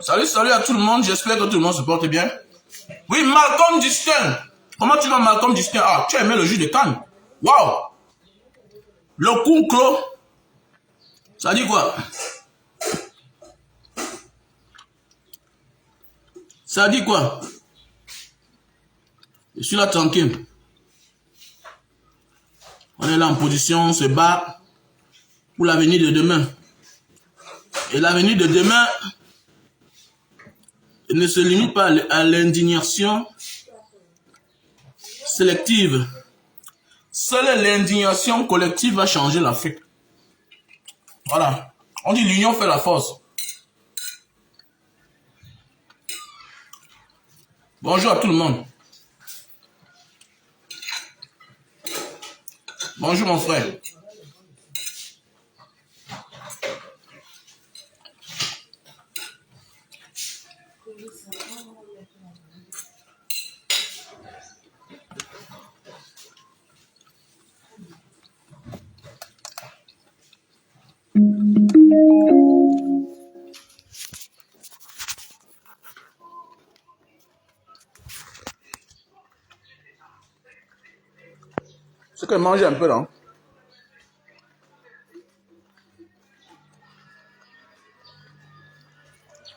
Salut, salut à tout le monde. J'espère que tout le monde se porte bien. Oui, Malcolm Distin. Comment tu vas, Malcolm Distin? Ah, tu as aimé le jus de canne. Waouh. Le coup clos. Ça dit quoi? Ça dit quoi? Je suis là tranquille. On est là en position, on se bat pour l'avenir de demain. Et l'avenir de demain ne se limite pas à l'indignation sélective. Seule l'indignation collective va changer l'Afrique. Voilà. On dit l'union fait la force. Bonjour à tout le monde. Bonjour mon frère. C'est que manger un peu là.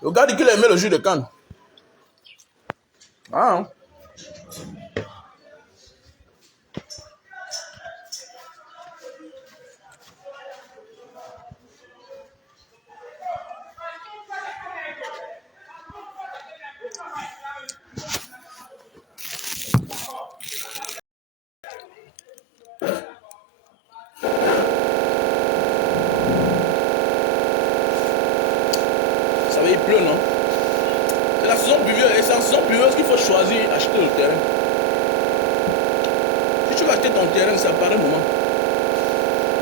Le gars dit qu'il aimait le jus de canne. Ah. Ça va, il pleut, non? C'est la saison pluvieuse. Et c'est en saison pluvieuse qu'il faut choisir acheter le terrain. Si tu vas acheter ton terrain, c'est à pareil moment.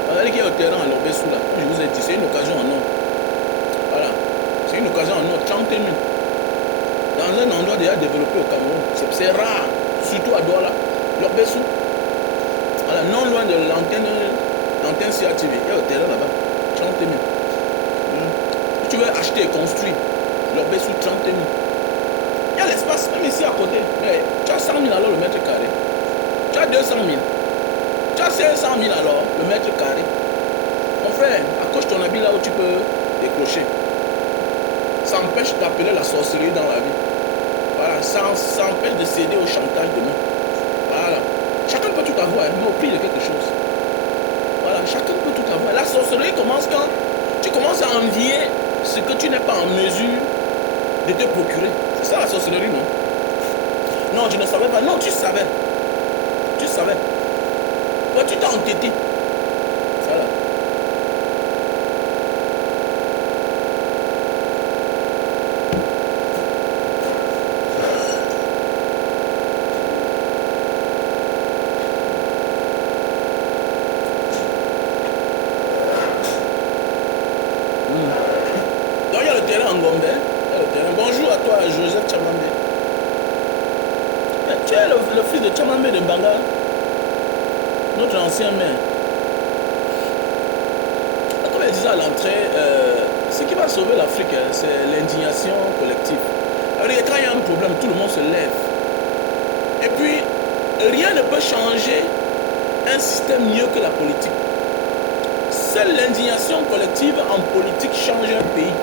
Regardez qu'il y a le terrain à l'Orbessou là. Comme je vous ai dit, c'est une occasion en or. Voilà. C'est une occasion en or. 30 000. Dans un endroit déjà développé au Cameroun. C'est rare. Surtout à Douala. L'Orbessou. Voilà, non loin de l'antenne CATV. Il y a le terrain là-bas. 30 000. Si tu veux acheter et construire, l'Orbessou 30 000. Il y a l'espace, même ici à côté. Mais tu as 100 000 alors le mètre carré. Tu as 200 000. Tu as 500 000 alors le mètre carré. Mon frère, accroche ton habit là où tu peux décrocher. Ça empêche d'appeler la sorcellerie dans la vie. Voilà, ça empêche de céder au chantage demain. Voilà. Chacun peut tout avoir, mais au prix de quelque chose. Voilà, chacun peut tout avoir. La sorcellerie commence quand tu commences à envier ce que tu n'es pas en mesure de te procurer. C'est ça la sorcellerie, non? Non, tu ne savais pas. Non, tu savais. Tu savais. Toi, tu t'es entêté. Voilà. Donc, il y a le terrain en Gombe. Bonjour à toi, Joseph Chamambe. Tu es le fils de Chamambe de Mbanga, notre ancien maire. Comme je disais à l'entrée, ce qui va sauver l'Afrique, c'est l'indignation collective. Alors, quand il y a un problème, tout le monde se lève. Et puis, rien ne peut changer un système mieux que la politique. Seule l'indignation collective en politique change un pays.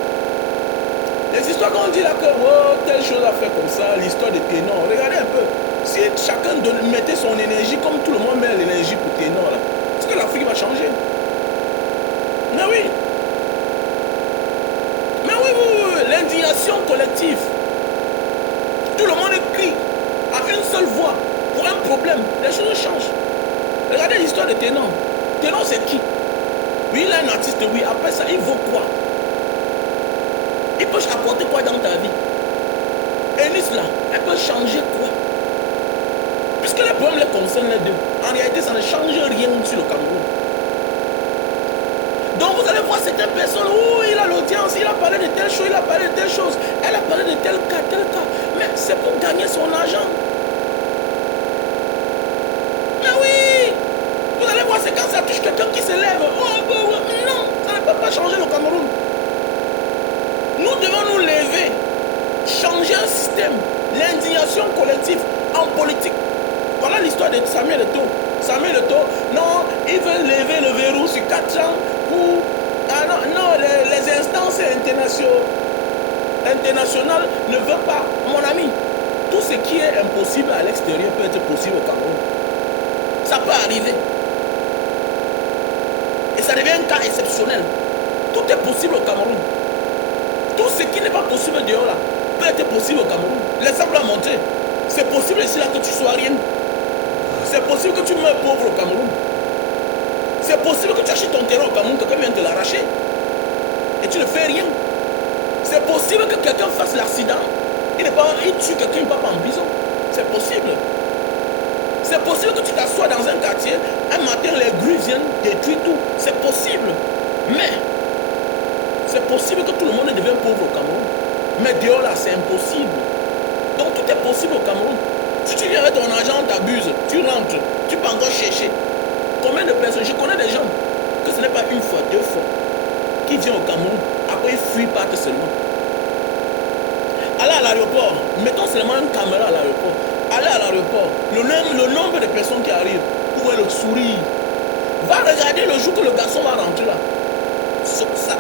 Les histoires qu'on dit là que oh, telle chose à faire comme ça, l'histoire de Ténor, regardez un peu. Si chacun mettait son énergie comme tout le monde met l'énergie pour Ténor, est-ce que l'Afrique va changer? Mais oui. Mais oui, l'indignation collective. Tout le monde crie à une seule voix pour un problème. Les choses changent. Regardez l'histoire de Ténor. Ténor, c'est qui? Oui, il est un artiste, oui. Après ça, il vaut quoi? Il peut apporter quoi dans ta vie? Eunice là, elle peut changer quoi? Puisque les problèmes les concernent les deux. En réalité, ça ne change rien sur le Cameroun. Donc vous allez voir certaines personnes, où il a l'audience, il a parlé de telle chose, il a parlé de telle chose, elle a parlé de changer le Cameroun. Nous devons nous lever, changer un système, l'indignation collective en politique. Voilà l'histoire de Samuel Eto'o. Samuel Eto'o, non, il veut lever le verrou sur 4 ans pour... Ah non, non, les instances internationales ne veulent pas. Mon ami, tout ce qui est impossible à l'extérieur peut être possible au Cameroun. Ça peut arriver. Et ça devient un cas exceptionnel. Tout est possible au Cameroun. Tout ce qui n'est pas possible dehors là peut être possible au Cameroun. L'exemple a montré. C'est possible ici là que tu sois rien. C'est possible que tu meurs pauvre au Cameroun. C'est possible que tu achètes ton terrain au Cameroun, quelqu'un vient te l'arracher. Et tu ne fais rien. C'est possible que quelqu'un fasse l'accident. Il tue quelqu'un, il ne va pas en prison. C'est possible. C'est possible que tu t'assoies dans un quartier, un matin les grues viennent détruire tout. C'est possible. Mais c'est possible que tout le monde devienne pauvre au Cameroun. Mais dehors là, c'est impossible. Donc tout est possible au Cameroun. Si tu viens avec ton argent, on t'abuse, tu rentres, tu peux encore chercher. Combien de personnes, je connais des gens, que ce n'est pas une fois, 2 fois, qui viennent au Cameroun, après ils fuient, partent seulement. Allez à l'aéroport, mettons seulement une caméra à l'aéroport. Allez à l'aéroport, le nombre de personnes qui arrivent, où est le sourire. Va regarder le jour que le garçon va rentrer là.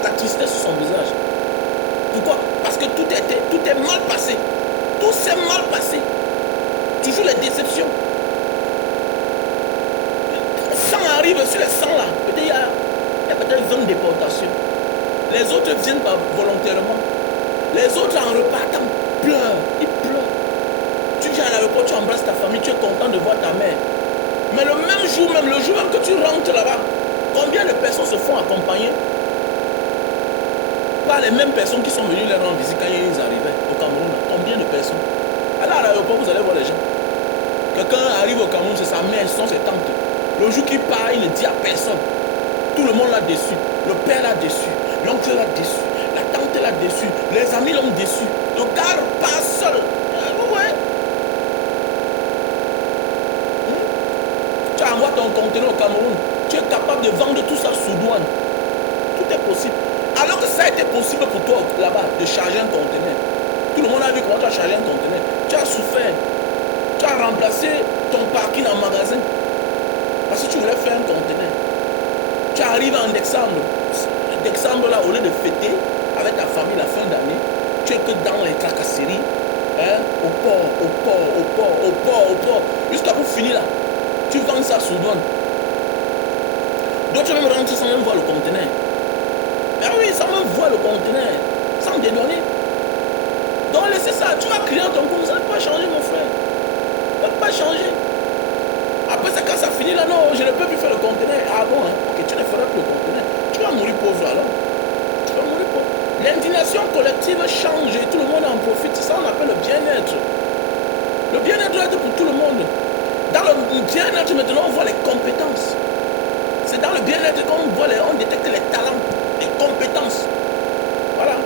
Ta tristesse sur son visage. Pourquoi? Parce que tout est mal passé. Tout s'est mal passé. Toujours les déceptions. 100 arrivent sur les 100 là. Peut-être il y a peut-être 20 déportations. Les autres viennent pas volontairement. Les autres en repartant pleurent. Ils pleurent. Tu viens à l'aéroport, tu embrasses ta famille, tu es content de voir ta mère. Mais le même jour même, le jour même que tu rentres là-bas, combien de personnes se font accompagner par les mêmes personnes qui sont venues les rendre visite quand ils arrivaient au Cameroun? Combien de personnes? Allez à l'aéroport, vous allez voir les gens. Quelqu'un arrive au Cameroun, c'est sa mère, ce sont ses tantes. Le jour qu'il part, il ne dit à personne. Tout le monde l'a déçu. Le père l'a déçu. L'oncle l'a déçu. La tante l'a déçu. Les amis l'ont déçu. Le gars part seul. Vous voyez? Tu envoies ton conteneur au Cameroun. Tu es capable de vendre tout ça sous douane. Tout est possible. Alors que ça a été possible pour toi là-bas de charger un conteneur. Tout le monde a vu comment tu as chargé un conteneur. Tu as souffert. Tu as remplacé ton parking en magasin. Parce que tu voulais faire un conteneur. Tu arrives en décembre. Décembre là, au lieu de fêter avec ta famille la fin d'année, tu es que dans les tracasseries. Hein, au port. Jusqu'à pour finir là. Tu vends ça sous douane. D'autres même rentrent sans même voir le conteneur. Ah oui, sans même voir le conteneur. Sans dédouaner. Donc laissez ça. Tu vas crier à ton compte. Ça ne peut pas changer mon frère. Ça ne peut pas changer. Après ça, quand ça finit là, non, je ne peux plus faire le conteneur. Ah bon, hein? Ok, tu ne feras plus le conteneur. Tu vas mourir pauvre alors. Tu vas mourir pauvre. L'indignation collective change et tout le monde en profite. Ça, on appelle le bien-être. Le bien-être est pour tout le monde. Dans le bien-être, maintenant, on voit les compétences. C'est dans le bien-être qu'on voit on détecte les talents, les compétences. Voilà.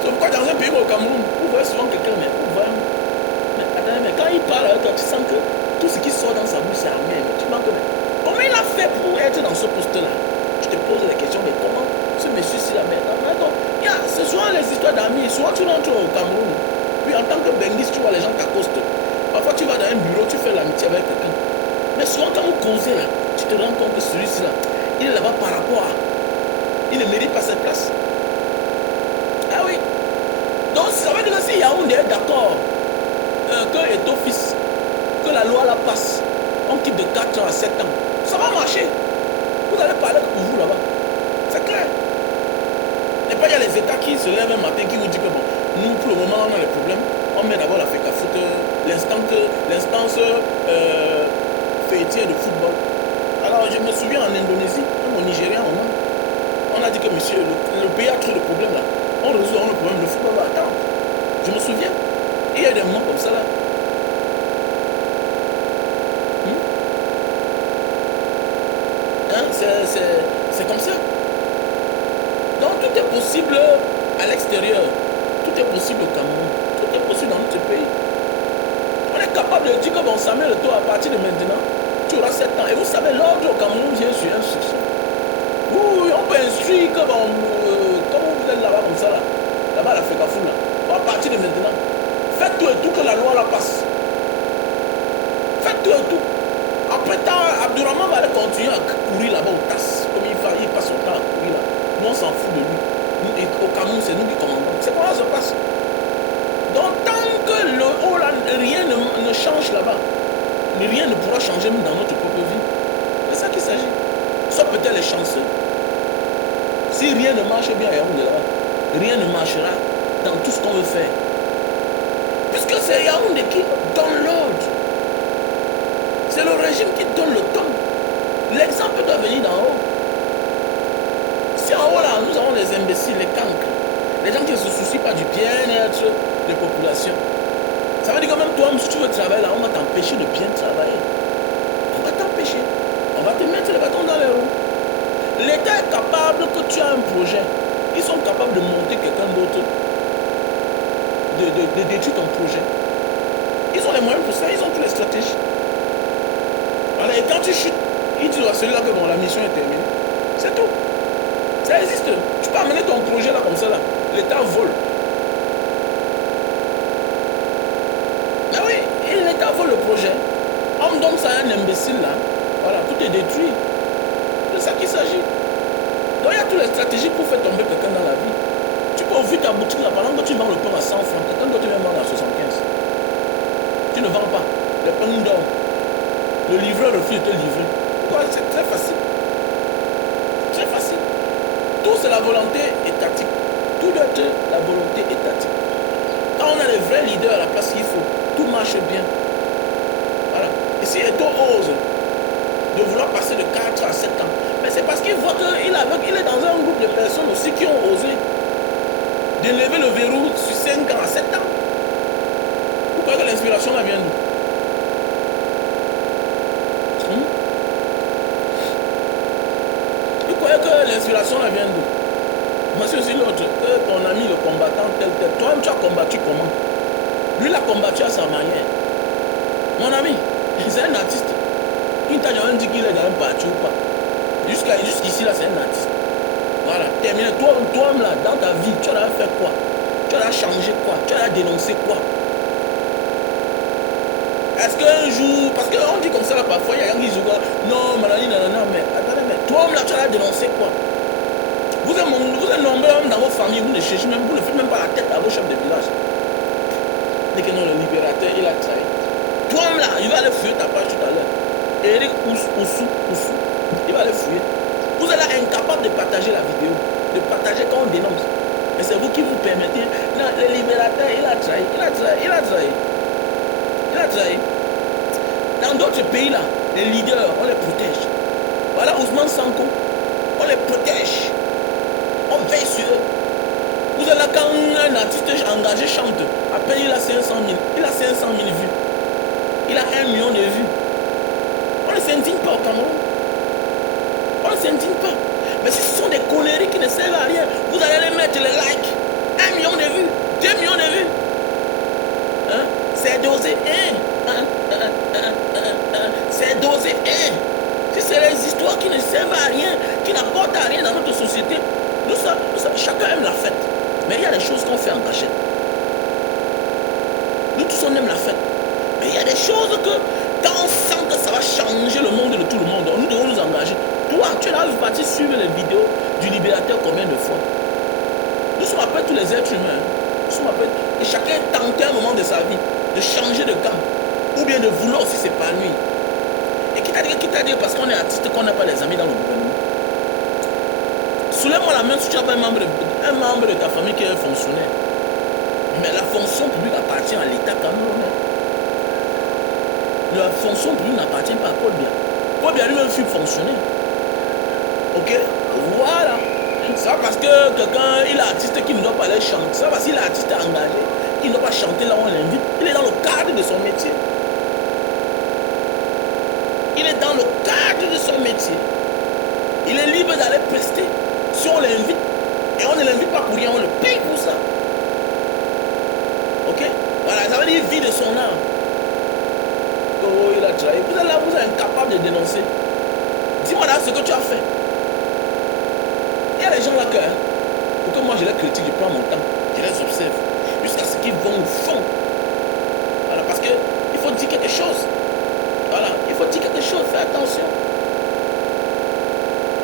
C'est pourquoi dans un pays comme au Cameroun, vous voyez souvent quelqu'un, mais vous voyez, mais quand il parle avec toi, tu sens que tout ce qui sort dans sa bouche, c'est amer. Tu manques, mais comment il a fait pour être dans ce poste-là? Tu te poses la question, mais comment ce monsieur-ci là, mais c'est souvent les histoires d'amis. Souvent tu rentres au Cameroun, puis en tant que benguiste, tu vois les gens t'accostent. Parfois tu vas dans un bureau, tu fais l'amitié avec quelqu'un. Mais souvent quand vous causez là, tu te rends compte que celui-ci là, il est là-bas par rapport à... Il ne mérite pas cette place. Ah oui. Donc ça veut dire que si Yaoundé est d'accord que est office, que la loi la passe, on quitte de 4 ans à 7 ans, ça va marcher. Vous allez parler pour vous là-bas. C'est clair. Et puis il y a les États qui se lèvent un matin qui vous disent que bon, nous pour le moment on a les problèmes. On met d'abord la FECAFOOT, l'instance fêtière de football. Alors je me souviens en Indonésie, même au Nigeria, on a dit que monsieur, le pays a trop de problèmes là. On résout le problème de football. Attends, je me souviens. Il y a des moments comme ça là. Hein? C'est comme ça. Donc tout est possible à l'extérieur. Tout est possible au Cameroun. Tout est possible dans notre pays. On est capable de dire que bon, Samuel Eto'o, à partir de maintenant, tu auras 7 ans. Et vous savez, l'ordre au Cameroun vient sur un succès. Oui, on peut instruire que comme vous êtes là-bas comme ça, là-bas, la FECAFOU, là, à partir de maintenant, faites tout et tout que la loi la passe. Faites tout et tout. Après temps, Abdurrahman va aller continuer à courir là-bas au TAS. Comme il passe son temps à courir là. Nous, on s'en fout de lui. Nous, au Cameroun, c'est nous qui commandons. C'est comment ça se passe. Donc, tant que rien ne change là-bas, rien ne pourra changer même dans notre propre vie. C'est ça qu'il s'agit. Sauf peut-être les chanceux. Si rien ne marche bien à Yaoundé là-bas, rien ne marchera dans tout ce qu'on veut faire. Puisque c'est Yaoundé qui donne l'ordre. C'est le régime qui donne le ton. L'exemple doit venir d'en haut. Si en haut là, nous avons les imbéciles, les cancres, les gens qui ne se soucient pas du bien-être des populations. Ça veut dire que même toi, si tu veux travailler là, on va t'empêcher de bien travailler. On va t'empêcher. On va te mettre le bâton dans les roues. L'État est capable que tu as un projet. Ils sont capables de monter quelqu'un d'autre, de détruire ton projet. Ils ont les moyens pour ça, ils ont toutes les stratégies. Voilà, et quand tu chutes, ils disent à celui-là que bon, la mission est terminée. C'est tout. Ça existe. Tu peux amener ton projet là comme ça là. L'État vole. Mais oui, l'État vole le projet. On donne ça à un imbécile là. Voilà, tout est détruit. C'est ça qu'il s'agit. Donc il y a toutes les stratégies pour faire tomber quelqu'un dans la vie. Tu peux ouvrir ta boutique là, pendant que tu vends le pain à 100 francs, quelqu'un d'autre vient vendre à 75. Tu ne vends pas. Le pain dort. Le livreur refuse de te livrer. Pourquoi? C'est très facile. Très facile. Tout c'est la volonté étatique. Tout doit être la volonté étatique. Quand on a les vrais leaders à la place qu'il faut, tout marche bien. Voilà. Et si Eto ose de vouloir passer de 4 à 7 ans, mais c'est parce qu'il voit qu'il est dans un groupe de personnes aussi qui ont osé d'élever le verrou sur 5 ans à 7 ans. Vous croyez que l'inspiration là vient d'où? Vous croyez que l'inspiration là vient d'où? Monsieur, c'est l'autre, que ton ami le combattant tel. Toi-même tu as combattu comment? Lui il a combattu à sa manière. Mon ami, c'est un artiste. Il t'a jamais dit qu'il est dans un parti ou pas. Jusqu'ici là, c'est un artiste. Voilà, terminé. Toi-même là, dans ta vie, tu as fait quoi? Tu as changé quoi? Tu as dénoncé quoi? Est-ce qu'un jour, parce qu'on dit comme ça là, parfois, il y a un qui joue, non, malani, nanana, mais attendez, mais toi-même là, tu as dénoncé quoi? Vous êtes nombreux dans vos familles, vous ne cherchez même, vous ne faites même pas la tête à vos chefs de village. Dès que non, le libérateur, il a trahi. Toi-même là, il va aller fuir ta page tout à l'heure. Eric Oussou, il va aller fuir. Vous êtes là incapable de partager la vidéo, de partager quand on dénonce. Et c'est vous qui vous permettez. Non, le libérateur, il a trahi. Dans d'autres pays là, les leaders, on les protège. Voilà Ousmane Sanko, on les protège. On veille sur eux. Vous êtes là quand un artiste engagé chante, à peine il a 500 000, il a 500 000 vues. Il a 1 million de vues. On ne s'indigne pas au Cameroun. On ne s'indigne pas. Mais si ce sont des conneries qui ne servent à rien, vous allez les mettre les likes. 1 million de vues, 2 millions de vues. Hein? C'est dosé. C'est dosé. Si c'est les histoires qui ne servent à rien, qui n'apportent à rien dans notre société, chacun aime la fête. Mais il y a des choses qu'on fait en cachette. Nous tous on aime la fête. Mais il y a des choses que quand on sent que ça va changer le monde de tout le monde, nous devons nous engager. Toi, tu es là, vous parti suivre les vidéos du libérateur combien de fois? Nous sommes appelés tous les êtres humains. Nous sommes appelés, et chacun tente un moment de sa vie de changer de camp. Ou bien de vouloir aussi s'épanouir. Et qui t'a dit parce qu'on est artiste qu'on n'a pas les amis dans le gouvernement? Soulève-moi la main si tu as pas un membre de ta famille qui est fonctionnaire. Mais la fonction publique appartient à l'État camerounais. La fonction publique n'appartient pas à Paul Biya. Paul Biya lui-même fut fonctionnaire. Ok? Voilà. Ça parce que quelqu'un, il est artiste qui ne doit pas aller chanter. Ça parce qu'il est artiste engagé. Il ne doit pas chanter là où on l'invite. Il est dans le cadre de son métier. Il est dans le cadre de son métier. Il est libre d'aller prester. Si on l'invite, et on ne l'invite pas pour rien, on le paye pour ça. Ok? Voilà, ça veut dire vie de son âme. Oh, il a trahi. Vous êtes là, vous êtes incapable de dénoncer. Dis-moi là ce que tu as fait. a des gens là que, pour que moi je les critique, je prends mon temps, je les observe, jusqu'à ce qu'ils vont au fond. Voilà, parce que il faut dire quelque chose. Voilà, il faut dire quelque chose, fais attention.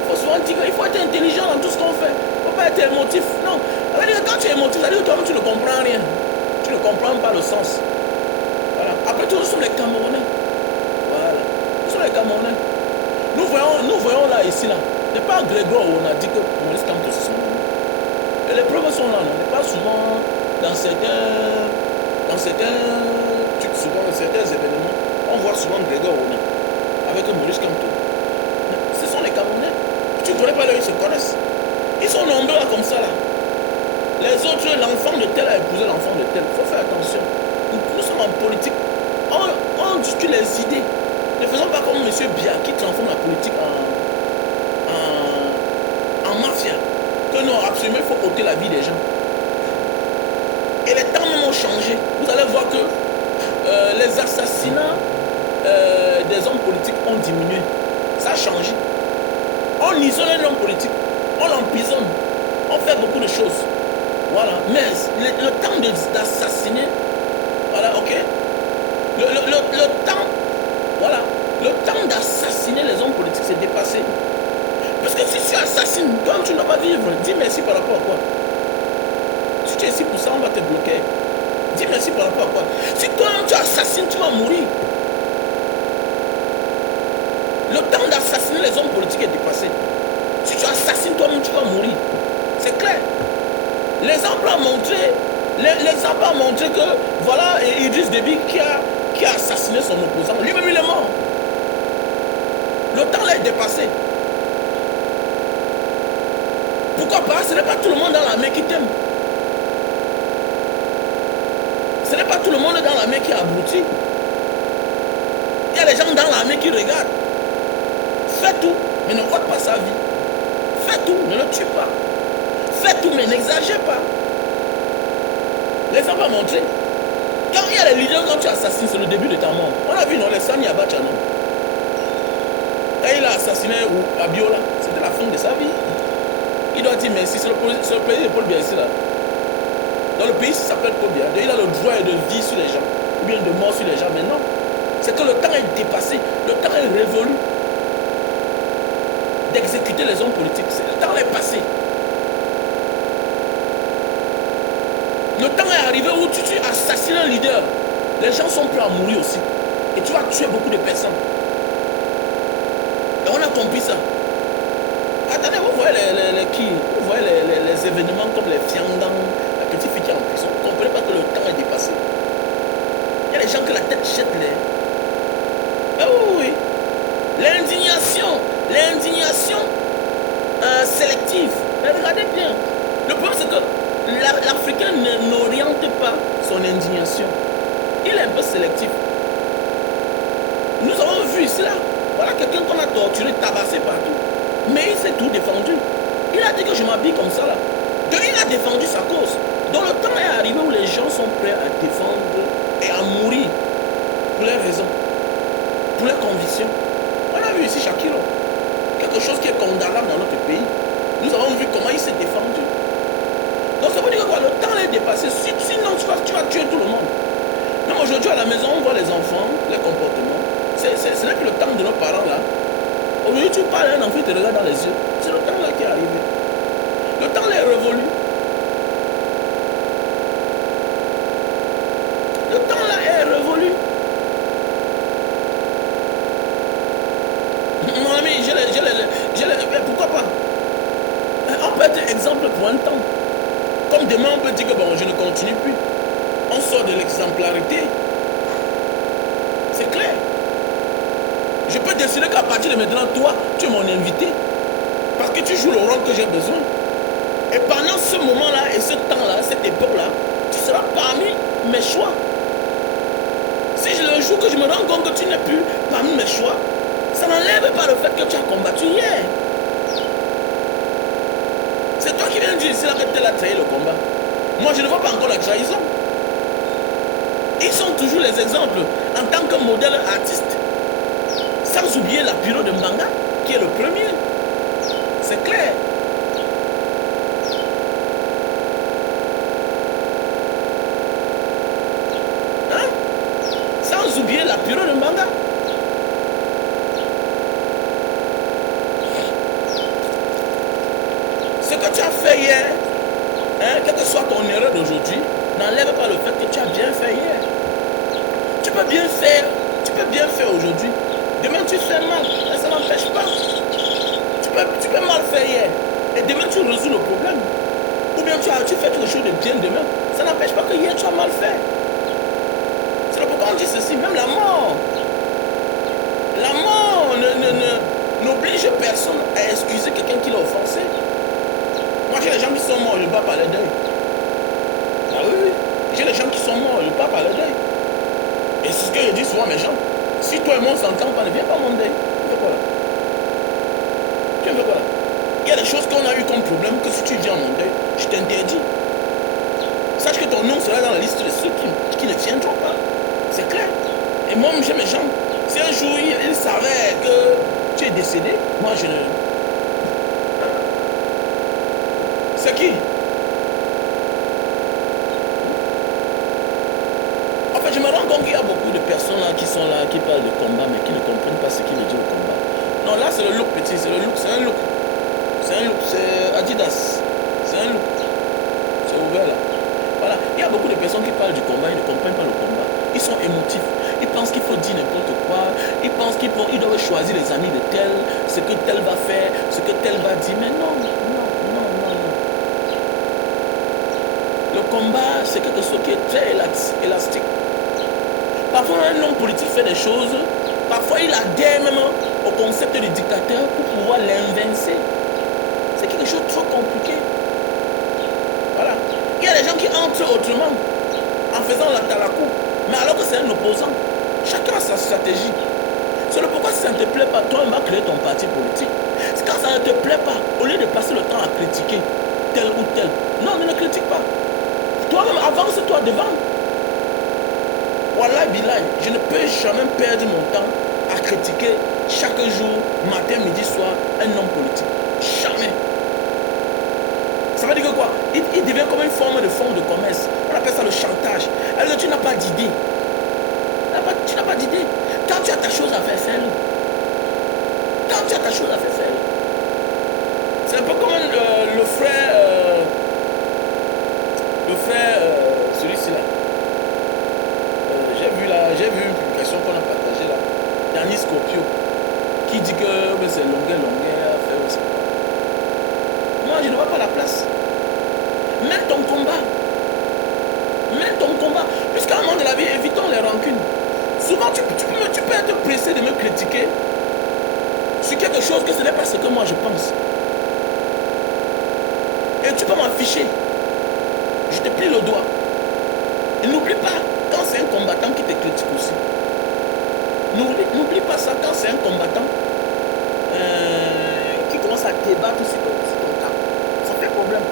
Il faut souvent dire qu'il faut être intelligent dans tout ce qu'on fait. Il ne faut pas être émotif. Non. Quand tu es émotif, ça veut dire que toi-même tu ne comprends rien. Tu ne comprends pas le sens. Voilà. Après tout, nous sommes les Camerounais. Voilà. Nous sommes les Camerounais. Nous voyons là, ici, là. Ce n'est pas Grégoire où on a dit que Maurice Kamto c'est son nom. Et les preuves sont là, non? On n'est pas souvent dans certains trucs, souvent dans certains événements. On voit souvent Grégoire Ona avec Maurice Kamto. Ce sont les Camerounais. Tu ne connais pas là, ils se connaissent. Ils sont nombreux là, comme ça là. Les autres, l'enfant de tel a épousé l'enfant de tel. Il faut faire attention. Nous sommes en politique. On discute les idées. Ne faisons pas comme M. Bia qui transforme la politique en mafia. Que non, absolument, il faut ôter la vie des gens. Et les temps même ont changé. Vous allez voir que les assassinats des hommes politiques ont diminué. Ça a changé. On isole un homme politique. On l'emprisonne. On fait beaucoup de choses. Voilà. Mais le temps d'assassiner, voilà, ok. Le temps, voilà. Le temps d'assassiner les hommes politiques, c'est dépassé. Parce que si tu assassines, toi tu ne vas pas vivre. Dis merci par rapport à quoi? Si tu es ici pour ça, on va te bloquer. Dis merci par rapport à quoi? Si toi-même tu assassines, tu vas mourir. Le temps d'assassiner les hommes politiques est dépassé. Si tu assassines toi-même, tu vas mourir. C'est clair. L'exemple a montré, que voilà Idriss Déby qui a assassiné son opposant. Lui-même il est mort. Le temps là est dépassé. Pourquoi pas? Ce n'est pas tout le monde dans la main qui t'aime. Ce n'est pas tout le monde dans la main qui a abouti. Il y a des gens dans la main qui regardent. Fais tout, mais ne ôte pas sa vie. Fais tout, ne le tue pas. Fais tout, mais n'exagère pas. L'exemple a montré. Quand il y a les leaders, quand tu assassines, c'est le début de ta mort. On a vu, non, les Sani Abacha, non. Quand il a assassiné Abiola, c'était la fin de sa vie. Il doit dire merci, c'est le président de Paul Biya ici, là. Dans le pays, ça s'appelle Paul Biya. Il a le droit de vie sur les gens, ou bien de mort sur les gens, mais non. C'est que le temps est dépassé, le temps est révolu d'exécuter les hommes politiques. Le temps est passé. Le temps est arrivé où tu assassines un leader. Les gens sont prêts à mourir aussi. Et tu vas tuer beaucoup de personnes. Et on a compris ça. Attendez, vous voyez les événements comme les Fiangang, la petite fille qui est en prison. Vous ne comprenez pas que le temps est dépassé. Il y a des gens que la tête jette les... Ah oui, oui. L'indignation sélective. Mais regardez bien. Le problème c'est que l'Africain n'oriente pas son indignation. Il est un peu sélectif. Nous avons vu ici là. Voilà quelqu'un qu'on a torturé, tabassé partout. Mais il s'est tout défendu. Il a dit que je m'habille comme ça là. Donc il a défendu sa cause. Donc le temps est arrivé où les gens sont prêts à défendre et à mourir pour leurs raisons, pour leurs convictions. On a vu ici Shakiro. Quelque chose qui est condamnable dans notre pays. Nous avons vu comment il s'est défendu. Donc ça veut dire que quoi, le temps est dépassé. Sinon tu vas tuer tout le monde. Même aujourd'hui à la maison, on voit les enfants, les comportements. Ce n'est plus le temps de nos parents là. Aujourd'hui tu parles à un enfant, il te regarde dans les yeux. C'est le temps là qui est arrivé. Le temps là est révolu. Le temps là est révolu. Mon ami, pourquoi pas? On peut être exemple pour un temps. Comme demain, on peut dire que bon, je ne continue plus. On sort de l'exemplarité. C'est clair. Je peux décider qu'à partir de maintenant, toi, tu es mon invité. Parce que tu joues le rôle que j'ai besoin. Et pendant ce moment-là et ce temps-là, cette époque-là, tu seras parmi mes choix. Si le jour que je me rends compte que tu n'es plus parmi mes choix, ça n'enlève pas le fait que tu as combattu hier. C'est toi qui viens de dire ici là que tel a trahi le combat. Moi, je ne vois pas encore la trahison. Ils sont toujours les exemples en tant que modèle artiste. Sans oublier la bureau de Mbanga, qui est le premier. C'est clair. fait hier, hein, quelle que soit ton erreur d'aujourd'hui, n'enlève pas le fait que tu as bien fait hier. Tu peux bien faire aujourd'hui. Demain tu fais mal, mais ça n'empêche pas. Tu peux mal faire hier. Et demain tu résous le problème. Ou bien tu fais quelque chose de bien demain. Ça n'empêche pas que hier tu as mal fait. C'est pourquoi on dit ceci, même la mort. La mort n'oblige personne à excuser quelqu'un qui l'a offensé. Moi j'ai les gens qui sont morts, je ne peux pas parler d'eux. Ah oui, oui. J'ai les gens qui sont morts, je ne peux pas parler d'eux. Et c'est ce que je dis souvent à mes gens. Si toi et moi on s'entend pas, ne viens pas mon deuil. Tu fais quoi là? Tu fais quoi là? Il y a des choses qu'on a eu comme problème que si tu viens à mon deuil, je t'interdis. Sache que ton nom sera dans la liste de ceux qui ne viendront pas. C'est clair. Et moi j'ai mes gens. Si un jour il savait que tu es décédé, moi je ne... C'est qui? En fait, je me rends compte qu'il y a beaucoup de personnes là qui sont là, qui parlent de combat, mais qui ne comprennent pas ce qu'il veut dire au combat. Non, là c'est le look petit, c'est le look, c'est un look. C'est un look, c'est Adidas. C'est un look. C'est ouvert là. Voilà, il y a beaucoup de personnes qui parlent du combat, ils ne comprennent pas le combat. Ils sont émotifs. Ils pensent qu'il faut dire n'importe quoi. Ils pensent qu'ils doivent choisir les amis de tel, ce que tel va faire, ce que tel va dire. Mais non, non, non, non, non. Le combat, c'est quelque chose qui est très élastique. Parfois, un homme politique fait des choses. Parfois, il adhère même au concept du dictateur pour pouvoir l'invincer. C'est quelque chose de trop compliqué. Voilà. Il y a des gens qui entrent autrement en faisant la talakou. Mais alors que c'est un opposant. Chacun a sa stratégie. C'est le pourquoi si ça ne te plaît pas, toi, on va créer ton parti politique. C'est quand ça ne te plaît pas, au lieu de passer le temps à critiquer tel ou tel. Non, ne critique pas. Toi-même, avance-toi devant. Wallah billah, je ne peux jamais perdre mon temps à critiquer chaque jour, matin, midi, soir, un homme politique. Jamais. Ça veut dire que quoi? Il devient comme une forme de commerce. On appelle ça le chantage. Alors tu n'as pas d'idée. Tu n'as pas d'idée. Quand tu as ta chose à faire, fais-le. Quand tu as ta chose à faire, fais-le. C'est un peu comme le frère... celui-ci là. J'ai vu une publication qu'on a partagée là. Yannis Scorpio. Qui dit que c'est longueur à faire aussi. Moi, je ne vois pas la place. Mène ton combat. Mène ton combat. Puisqu'à un moment de la vie, évitons les rancunes. Souvent, tu peux être pressé de me critiquer sur quelque chose que ce n'est pas ce que moi je pense. Et tu peux m'afficher. Je te plie le doigt. Et n'oublie pas, quand c'est un combattant qui te critique aussi. N'oublie pas ça quand c'est un combattant qui commence à débattre sur ton cas. Ça fait problème.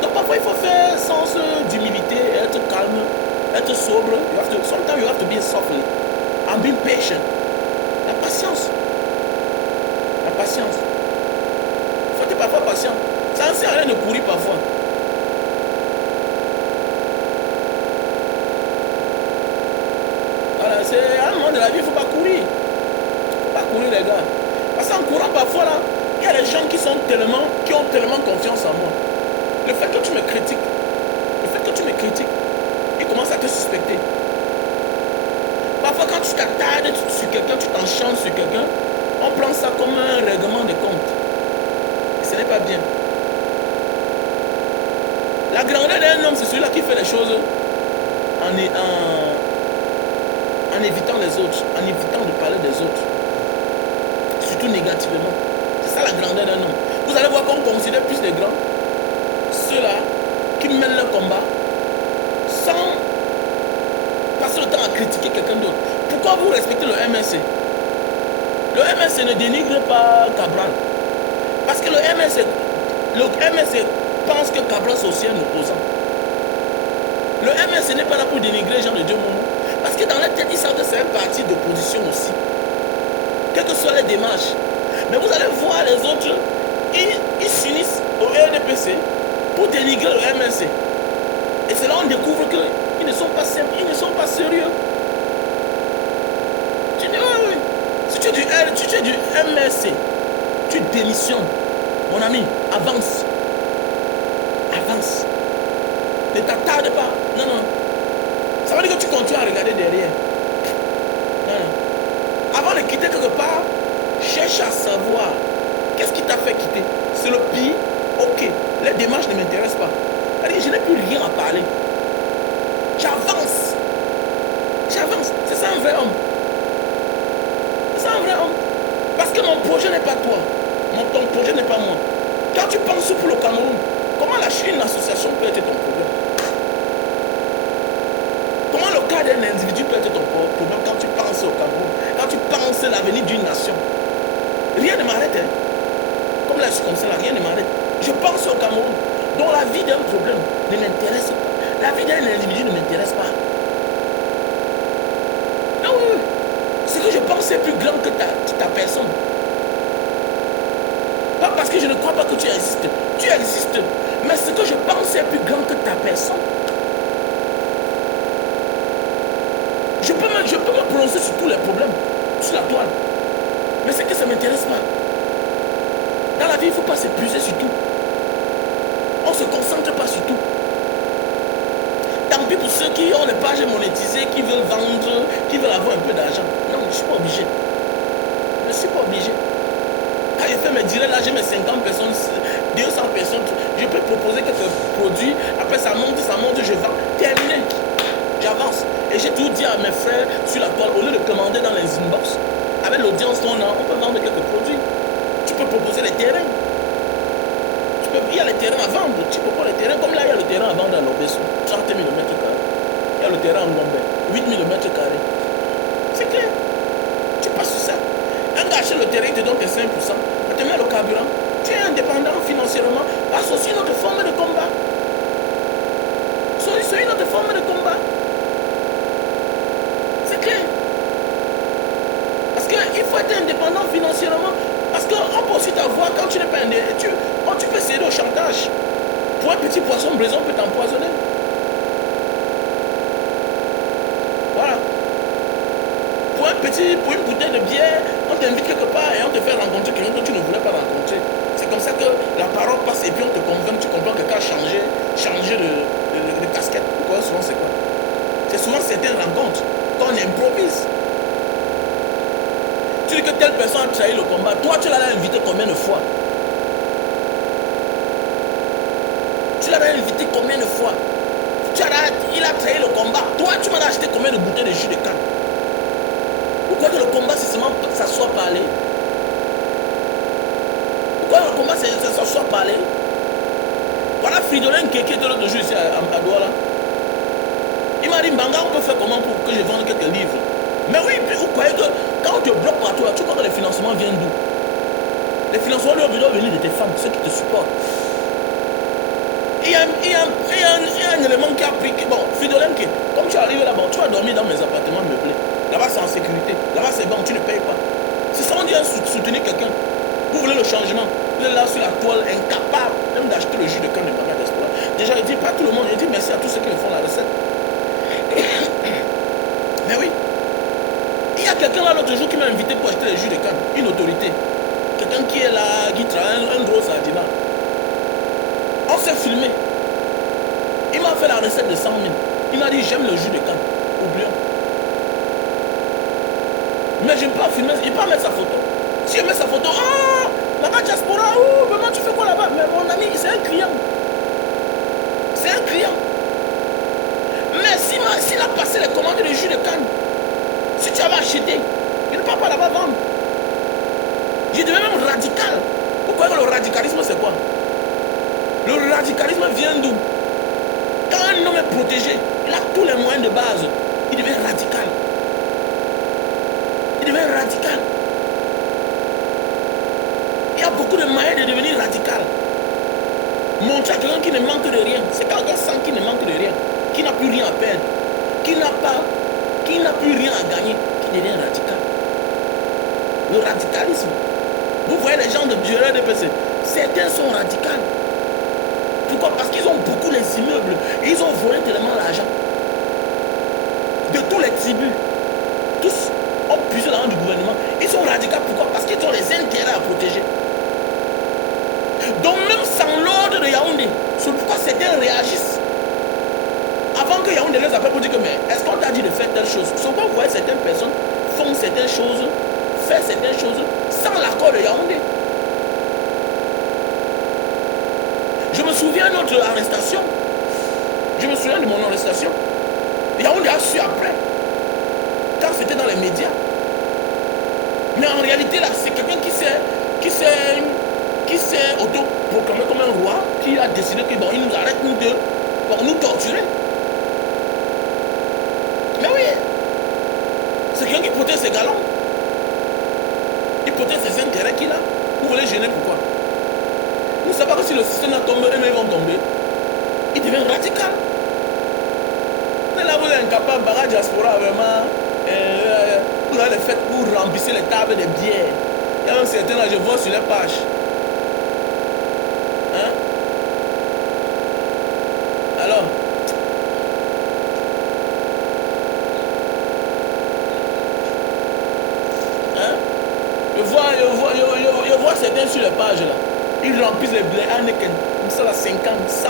Donc parfois il faut faire sens d'humilité, être calme, être sobre. Sometimes you have to be softly and be patient. La patience. La patience. Il faut être parfois patient. Ça ne sert à rien de courir parfois. Voilà, c'est à un moment de la vie, il ne faut pas courir. Il ne faut pas courir les gars. Parce qu'en courant parfois là, il y a des gens qui ont tellement confiance en moi. Le fait que tu me critiques, ils commencent à te suspecter. Parfois quand tu t'attardes sur quelqu'un, tu t'enchantes sur quelqu'un, on prend ça comme un règlement de compte. Et ce n'est pas bien. La grandeur d'un homme, c'est celui-là qui fait les choses en évitant les autres, en évitant de parler des autres. Surtout négativement. C'est ça la grandeur d'un homme. Vous allez voir qu'on considère plus les grands ceux-là qui mènent leur combat sans passer le temps à critiquer quelqu'un d'autre. Pourquoi vous respectez le MSC? Le MSC ne dénigre pas Cabral. Parce que le MSC pense que Cabral c'est aussi un opposant. Le MSC n'est pas là pour dénigrer Jean de Dieu Momo. Parce que dans la tête, ils savent que c'est un parti d'opposition aussi. Quelles que soient les démarches. Mais vous allez voir les autres, ils s'unissent au RDPC pour dénigrer le MSC. Et c'est là qu'on découvre qu'ils ne sont pas simples, ils ne sont pas sérieux. Tu dis, oui, oui. Si tu es du MSC, tu démissionnes. Mon ami, avance. avance. Ne t'attarde pas. Non, non. Ça veut dire que tu continues à regarder derrière. Non, non. Avant de quitter quelque part, cherche à savoir qu'est-ce qui t'a fait quitter. C'est le pire. Ok, les démarches ne m'intéressent pas. C'est-à-dire, je n'ai plus rien à parler. J'avance. J'avance. C'est ça un vrai homme. C'est ça un vrai homme. Parce que mon projet n'est pas toi. Ton projet n'est pas moi. Quand tu penses pour le Cameroun, comment lâcher une association peut être ton problème? Comment le cas d'un individu peut être ton problème quand tu penses au Cameroun, quand tu penses à l'avenir d'une nation? Rien ne m'arrête. Hein. Comme là, je suis comme ça, là, rien ne m'arrête. Je pense au Cameroun, dont la vie d'un problème ne m'intéresse pas. La vie d'un individu ne m'intéresse pas. Non, oui, oui. Ce que je pense est plus grand que ta personne. Pas parce que je ne crois pas que tu existes. Tu existes. Mais ce que je pense est plus grand que ta personne. Je peux me prononcer sur tous les problèmes, sur la toile. Mais c'est que ça ne m'intéresse pas. Dans la vie, il ne faut pas s'épuiser sur tout. On ne se concentre pas sur tout. Tant pis pour ceux qui ont les pages monétisées, qui veulent vendre, qui veulent avoir un peu d'argent. Non, je ne suis pas obligé. Je ne suis pas obligé. Quand je fais mes directs, là, j'ai mes 50 personnes, 200 personnes. Je peux proposer quelques produits. Après, ça monte, je vends. Terminé. J'avance. Et j'ai tout dit à mes frères sur la toile, au lieu de commander dans les inbox, avec l'audience qu'on a, on peut vendre quelques produits. Tu peux proposer les terrains. Il y a les terrains à vendre. Tu peux pas les terrains. Comme là, il y a le terrain à vendre à l'Obesso. 30 000 mètres carrés. Il y a le terrain en Gombe. 8 000 mètres carrés. C'est clair. Tu passes sur ça. Un gars achète le terrain, il te donne que 5%. Il te met le carburant. Tu es indépendant financièrement. Associe notre forme de combat. Sois notre forme de combat. C'est clair. Parce qu'il faut être indépendant financièrement. Parce qu'on peut aussi t'avoir quand tu n'es pas indépendant. Tu peux céder au chantage. Pour un petit poisson braison, on peut t'empoisonner. Voilà. Pour une bouteille de bière, on t'invite quelque part et on te fait rencontrer quelqu'un que tu ne voulais pas rencontrer. C'est comme ça que la parole passe et puis on te convainc, tu comprends que quelqu'un a changé de casquette. Pourquoi souvent c'est quoi? C'est souvent certaines rencontres qu'on improvise. Tu dis que telle personne a trahi le combat. Toi, tu l'as invité combien de fois? Tu l'as invité combien de fois? Il a trahi le combat. Toi, tu m'as acheté combien de bouteilles de jus de canne? Pourquoi que le combat, c'est seulement s'asseoir parler? Pourquoi le combat, c'est s'asseoir parler? Voilà Fridolin qui était l'autre jour ici à Douala. Il m'a dit, Mbanga, on peut faire comment pour que je vende quelques livres? Mais oui, vous croyez que quand on te bloque partout, tu crois que les financements viennent d'où? Les financements doivent venir de tes femmes, ceux qui te supportent. Il y a un élément qui a pris. Bon, Fridolin, comme tu arrives là-bas, tu vas dormir dans mes appartements meublés. Là-bas, c'est en sécurité. Là-bas, c'est bon, tu ne payes pas. C'est ça, on dit soutenir quelqu'un. Vous voulez le changement. Vous êtes là sur la toile, incapable même d'acheter le jus de canne de Mbanga d'Espoir. Déjà, il dit pas tout le monde. Il dit merci à tous ceux qui me font la recette. Mais oui. Il y a quelqu'un là l'autre jour qui m'a invité pour acheter le jus de canne. Une autorité. Quelqu'un qui est là, qui travaille, un gros sardina. On s'est filmé. Il m'a fait la recette de 100 000. Il m'a dit j'aime le jus de canne. Oublions. Mais je ne peux pas filmer, il ne peut pas mettre sa photo. Si il met sa photo, ah, là-bas diaspora, oh, maman tu fais quoi là-bas? Mais mon ami, c'est un client. C'est un client. Mais s'il a passé les commandes de jus de canne, si tu avais acheté, il ne peut pas là-bas vendre. Je deviens même radical. Pourquoi le radicalisme c'est quoi? Le radicalisme vient d'où? Quand un homme est protégé, il a tous les moyens de base, il devient radical. Il devient radical. Il y a beaucoup de moyens de devenir radical. Montrer à quelqu'un qui ne manque de rien. C'est quand quelqu'un sent qu'il ne manque de rien, qui n'a plus rien à perdre, qui n'a plus rien à gagner, qui devient radical. Le radicalisme. Vous voyez les gens de DPC, certains sont radicaux. Pourquoi? Parce qu'ils ont beaucoup les immeubles. Et ils ont volé tellement l'argent. De tous les tribus. Tous ont puisé l'argent du gouvernement. Ils sont radicaux. Pourquoi? Parce qu'ils ont les intérêts à protéger. Donc même sans l'ordre de Yaoundé, c'est pourquoi certains Yaoundé réagisse. Avant que Yaoundé les appelle pour dire que mais est-ce qu'on t'a dit de faire telle chose? Souvent vous voyez certaines personnes font certaines choses, faire certaines choses sans l'accord de Yaoundé. Je me souviens de notre arrestation. Je me souviens de mon arrestation. Yaoundé a su après. Quand c'était dans les médias. Mais en réalité là, c'est quelqu'un qui s'est auto-proclamé comme un roi, qui a décidé qu'il bon, nous arrête nous deux pour nous torturer. Mais oui, c'est quelqu'un qui protège ses galons. Il protège ses intérêts qu'il a. Vous voulez gêner pourquoi? Vous ne savez pas que si le système a tombé, eux-mêmes vont tomber. Il devient radical. Mais là, vous êtes incapable, Bara Diaspora, vraiment. Vous avez fait pour remplir les tables de bière. Il y a un certain là, je vois sur les pages. Hein? Alors, hein? Je vois certains sur les pages là. Ils remplissent les blés, comme ça là, 50, 100.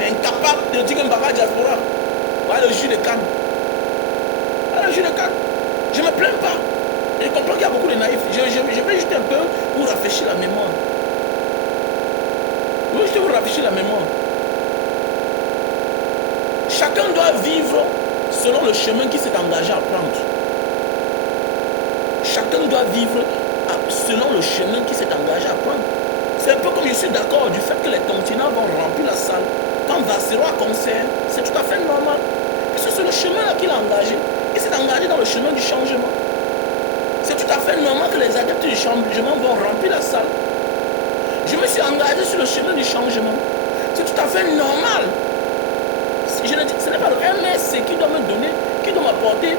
Mais incapable de dire que Bara Diaspora. Voilà le jus de canne. Voilà le jus de canne. Je ne me plains pas. Je comprends qu'il y a beaucoup de naïfs. Je vais juste un peu vous rafraîchir la mémoire. Je vais juste vous rafraîchir la mémoire. Chacun doit vivre selon le chemin qu'il s'est engagé à prendre. Chacun doit vivre selon le chemin qu'il s'est engagé à prendre. C'est un peu comme je suis d'accord du fait que les continents vont remplir la salle. Quand Vassero a concert, c'est tout à fait normal. Parce que c'est le chemin là qu'il a engagé. Il s'est engagé dans le chemin du changement. C'est tout à fait normal que les adeptes du changement vont remplir la salle. Je me suis engagé sur le chemin du changement. C'est tout à fait normal. Ce n'est pas le MSC qui doit me donner, qui doit m'apporter,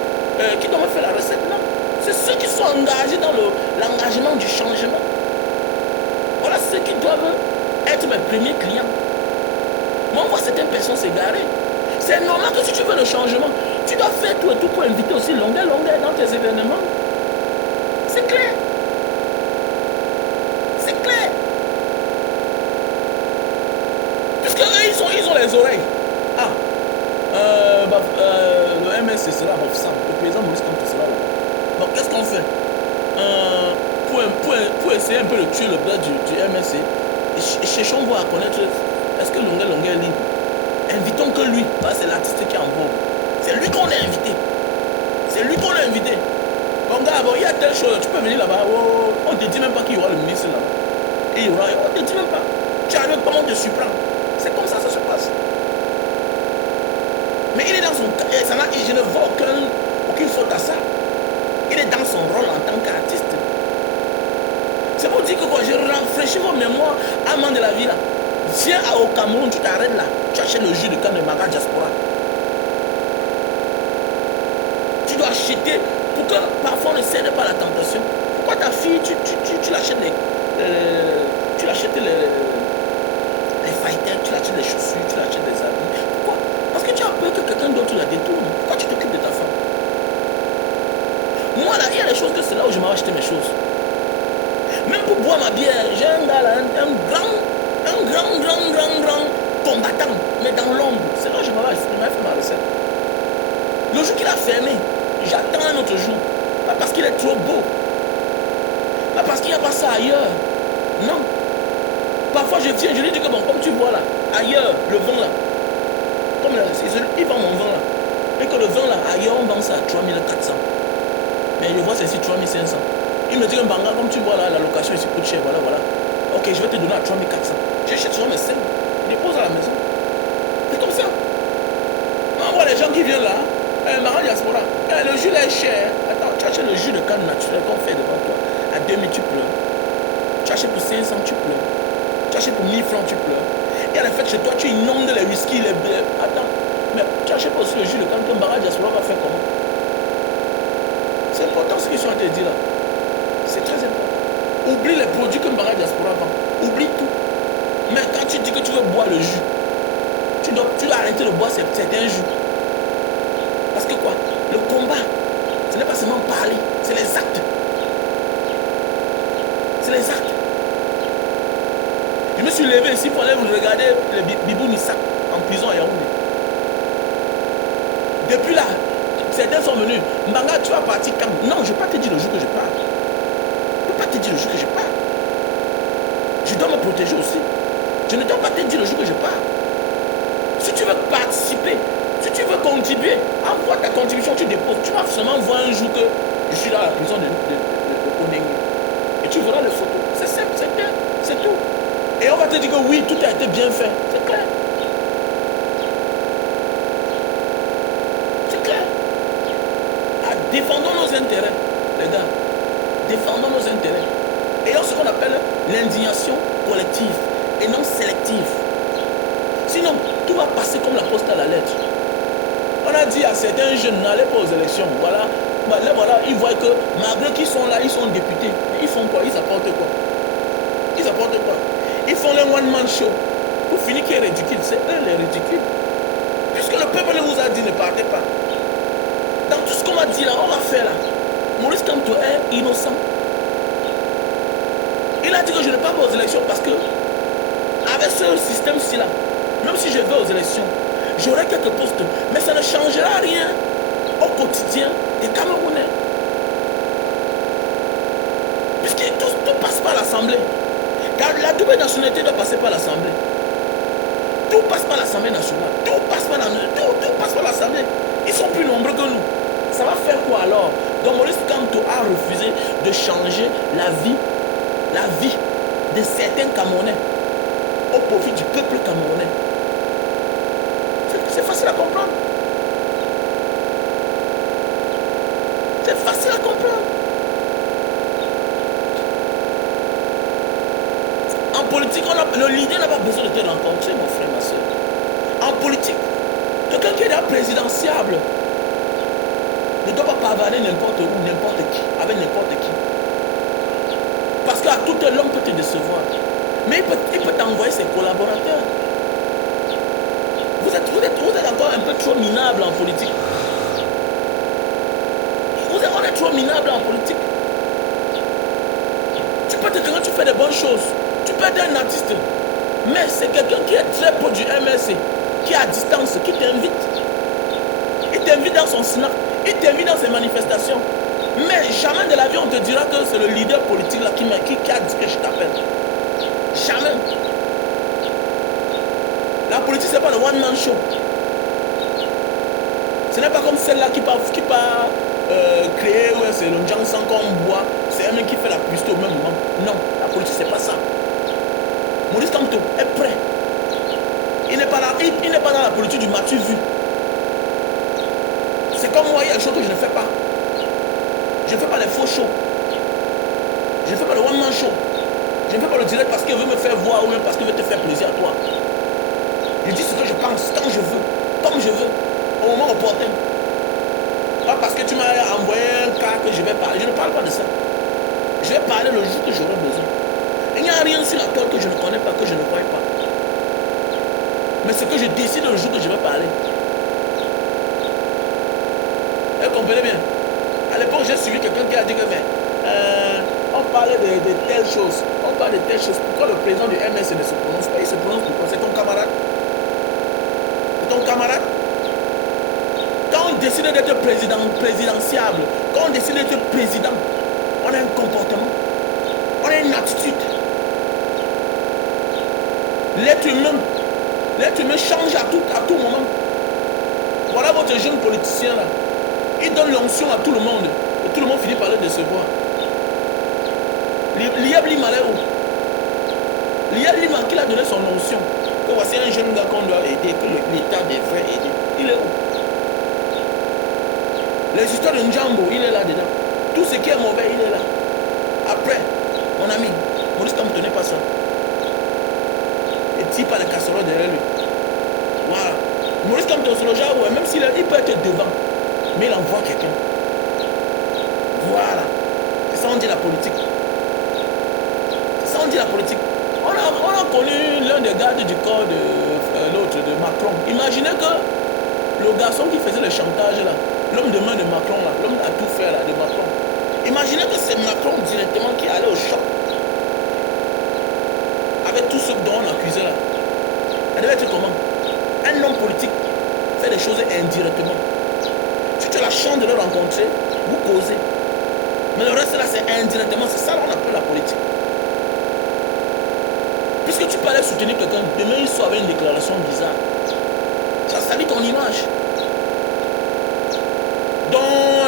qui doit me faire la recette, non. C'est ceux qui sont engagés dans l'engagement du changement. Voilà ceux qui doivent être mes premiers clients. Moi, on voit certaines personnes s'égarer. C'est normal que si tu veux le changement, tu dois faire tout et tout pour inviter aussi longueur dans tes événements. C'est clair. C'est clair. Puisque eux, ils ont les oreilles. Ah, le MS, c'est là, le président Maurice Kamto sera là. Donc, qu'est-ce qu'on fait pour essayer un peu de tuer le bras du MSC, cherchons voir à connaître, est-ce que Longueur est libre? Invitons que lui, c'est l'artiste qui est en vogue. C'est lui qu'on a invité. C'est lui qu'on a invité. Bon gars, bon, il y a telle chose, tu peux venir là-bas. Oh, on ne te dit même pas qu'il y aura le ministre là-bas. Et on ne te dit même pas. Tu arrives, comment on te surprend? C'est comme ça se passe. Mais il est dans son... Je ne vois aucune faute à ça. Il est dans son rôle en tant qu'artiste. C'est pour dire que quand je rafraîchis vos mémoires, amant de la vie là, viens au Cameroun, tu t'arrêtes là, tu achètes le jus de canne de Bara Diaspora. Tu dois acheter pour que parfois on ne cède pas à la tentation. Pourquoi ta fille, tu l'achètes tu l'achètes les fighters, tu l'achètes les chaussures, tu l'achètes les habits. Pourquoi? Parce que tu as peur que quelqu'un d'autre la détourne. Pourquoi tu t'occupes de ta femme? Moi là, il y a des choses que c'est là où je m'ai acheté mes choses. Même pour boire ma bière, j'ai un gars là, un grand combattant, mais dans l'ombre. C'est là où je m'ai fait ma recette. Le jour qu'il a fermé, j'attends un autre jour. Pas parce qu'il est trop beau. Pas parce qu'il n'y a pas ça ailleurs. Non. Parfois je viens, je lui dis que bon, comme tu vois là, ailleurs, le vin là, comme là, il vend mon vin là. Et que le vin là, ailleurs, on vend ça à 3400. Mais je vois c'est ici 3500. Il me dit que Banga, comme tu vois là, la location ici coûte cher, voilà. Ok, je vais te donner à 3400. J'achète sur mes scènes, je dépose à la maison. C'est comme ça. On voit les gens qui viennent là, Bara Diaspora, le jus est cher. Attends, tu achètes le jus de canne naturel qu'on fait devant toi. À 2000, tu pleures. Tu achètes pour 500, tu pleures. Tu achètes pour 1000 francs, tu pleures. Et à la fête chez toi, tu inondes les whisky, les bières. Attends, mais tu achètes aussi le jus de canne que Bara Diaspora va faire comment? C'est important ce qu'ils sont en train de dire là. C'est très important. Oublie les produits que Bara Diaspora vend. Oublie tout. Mais quand tu dis que tu veux boire le jus, tu dois arrêter de boire certains jus. Parce que quoi? Le combat, ce n'est pas seulement parler, c'est les actes. C'est les actes. Je me suis levé ici pour aller regarder le Bibou Nissa en prison à Yaoundé. Depuis là, certains sont venus. Mbanga, tu vas partir quand? Non, je ne vais pas te dire le jour que je pars. Je ne peux pas te dire le jour que je pars. Je dois me protéger aussi. Je ne dois pas te dire le jour que je pars. Si tu veux participer, si tu veux contribuer, envoie ta contribution, tu déposes. Tu vas seulement voir un jour que je suis dans la prison de Onengue. Et tu verras les photos. C'est simple, c'est clair, c'est tout. Et on va te dire que oui, tout a été bien fait. C'est clair. C'est clair. Ah, défendons nos intérêts, les gars. Défendons nos intérêts. Ayons ce qu'on appelle l'indignation collective et non sélective. Sinon, tout va passer comme la poste à la lettre. On a dit à certains jeunes, n'allez pas aux élections. Voilà. Là, voilà, ils voient que malgré qu'ils sont là, ils sont députés. Mais ils font quoi? Ils apportent quoi? Ils apportent quoi? Ils font les one-man show. Pour finir qui est ridicule, c'est eux les ridicules. Puisque le peuple vous a dit ne partez pas. Dans tout ce qu'on m'a dit là, on va faire là. Maurice Kamto est innocent. Il a dit que je ne pars pas aux élections parce que avec ce système-ci là, même si je vais aux élections, j'aurai quelques postes, mais ça ne changera rien au quotidien des Camerounais. Puisque tout passe par l'Assemblée. Car la double nationalité doit passer par l'Assemblée. Tout passe par l'Assemblée nationale. Tout passe par l'Assemblée. Ils sont plus nombreux que nous. Ça va faire quoi alors? Donc Maurice Kamto a refusé de changer la vie de certains Camerounais au profit du peuple camerounais. C'est facile à comprendre. C'est facile à comprendre. En politique, le leader n'a pas besoin de te rencontrer, mon frère, ma soeur. En politique, quelqu'un qui est là présidentiable ne doit pas pavaner n'importe où, n'importe qui, avec n'importe qui. Parce qu'à tout l'homme peut te décevoir. Mais il peut t'envoyer ses collaborateurs. Vous êtes encore un peu trop minable en politique. On est trop minable en politique. Tu peux être quand tu fais des bonnes choses. Tu peux être un artiste. Mais c'est quelqu'un qui est très proche du MSC, qui est à distance, qui t'invite. Il t'invite dans son snap. Il t'invite dans ses manifestations. Mais jamais de la vie on te dira que c'est le leader politique là qui a dit que je t'appelle. Jamais. La politique, c'est pas le one-man show. Ce n'est pas comme celle-là qui part créer, ouais, c'est le Jansan qu'on boit. C'est un mec qui fait la publicité au même moment. Non, la politique, c'est pas ça. Maurice Kamto est prêt. Il n'est pas là, il n'est pas dans la politique du Mathieu vu. C'est comme moi, il y a des choses que je ne fais pas. Je ne fais pas les faux shows. Je ne fais pas le one-man show. Je ne fais pas le direct parce qu'il veut me faire voir ou même parce qu'il veut te faire plaisir à toi. Je dis ce que je pense, quand je veux, comme je veux, au moment opportun. Pas parce que tu m'as envoyé un cas que je vais parler. Je ne parle pas de ça. Je vais parler le jour que j'aurai besoin. Il n'y a rien sur la toile que je ne connais pas, que je ne crois pas. Mais ce que je décide le jour que je vais parler. Vous comprenez bien? À l'époque, j'ai suivi quelqu'un qui a dit que on parlait de telles choses. On parle de telles choses. Pourquoi le président du MS ne se prononce pas? Il se prononce pourquoi? C'est ton camarade. C'est ton camarade. Quand on décide d'être présidentiable, quand on décide d'être président, on a un comportement, on a une attitude. L'être humain change à tout moment. Voilà votre jeune politicien là. Il donne l'onction à tout le monde. Et tout le monde finit par le décevoir. Liab Lima est où? Liab Lima qui a donné son onction. Que voici un jeune gars qu'on doit aider, que l'État devrait aider. Il est où? Les histoires de Njambo, il est là-dedans. Tout ce qui est mauvais, il est là. Après, mon ami, Maurice Kamto n'est pas ça. Et tire pas les casseroles derrière lui. Voilà. Maurice Kamto, c'est le genre, ouais, même s'il peut être devant, mais il envoie quelqu'un. Voilà. C'est ça on dit la politique. C'est ça on dit la politique. On a connu l'un des gardes du corps de l'autre, de Macron. Imaginez que le garçon qui faisait le chantage là, l'homme de main de Macron là, l'homme à tout faire là, de Macron. Imaginez que c'est Macron directement qui allait au shop. avec tous ceux dont on accusait là. Elle devait être comment? Un homme politique fait des choses indirectement. Si tu as la chance de le rencontrer, vous causez. Mais le reste là, c'est indirectement. C'est ça qu'on appelle la politique. Puisque tu peux aller soutenir quelqu'un, demain il sort avec une déclaration bizarre. Ça salit ton image. Donc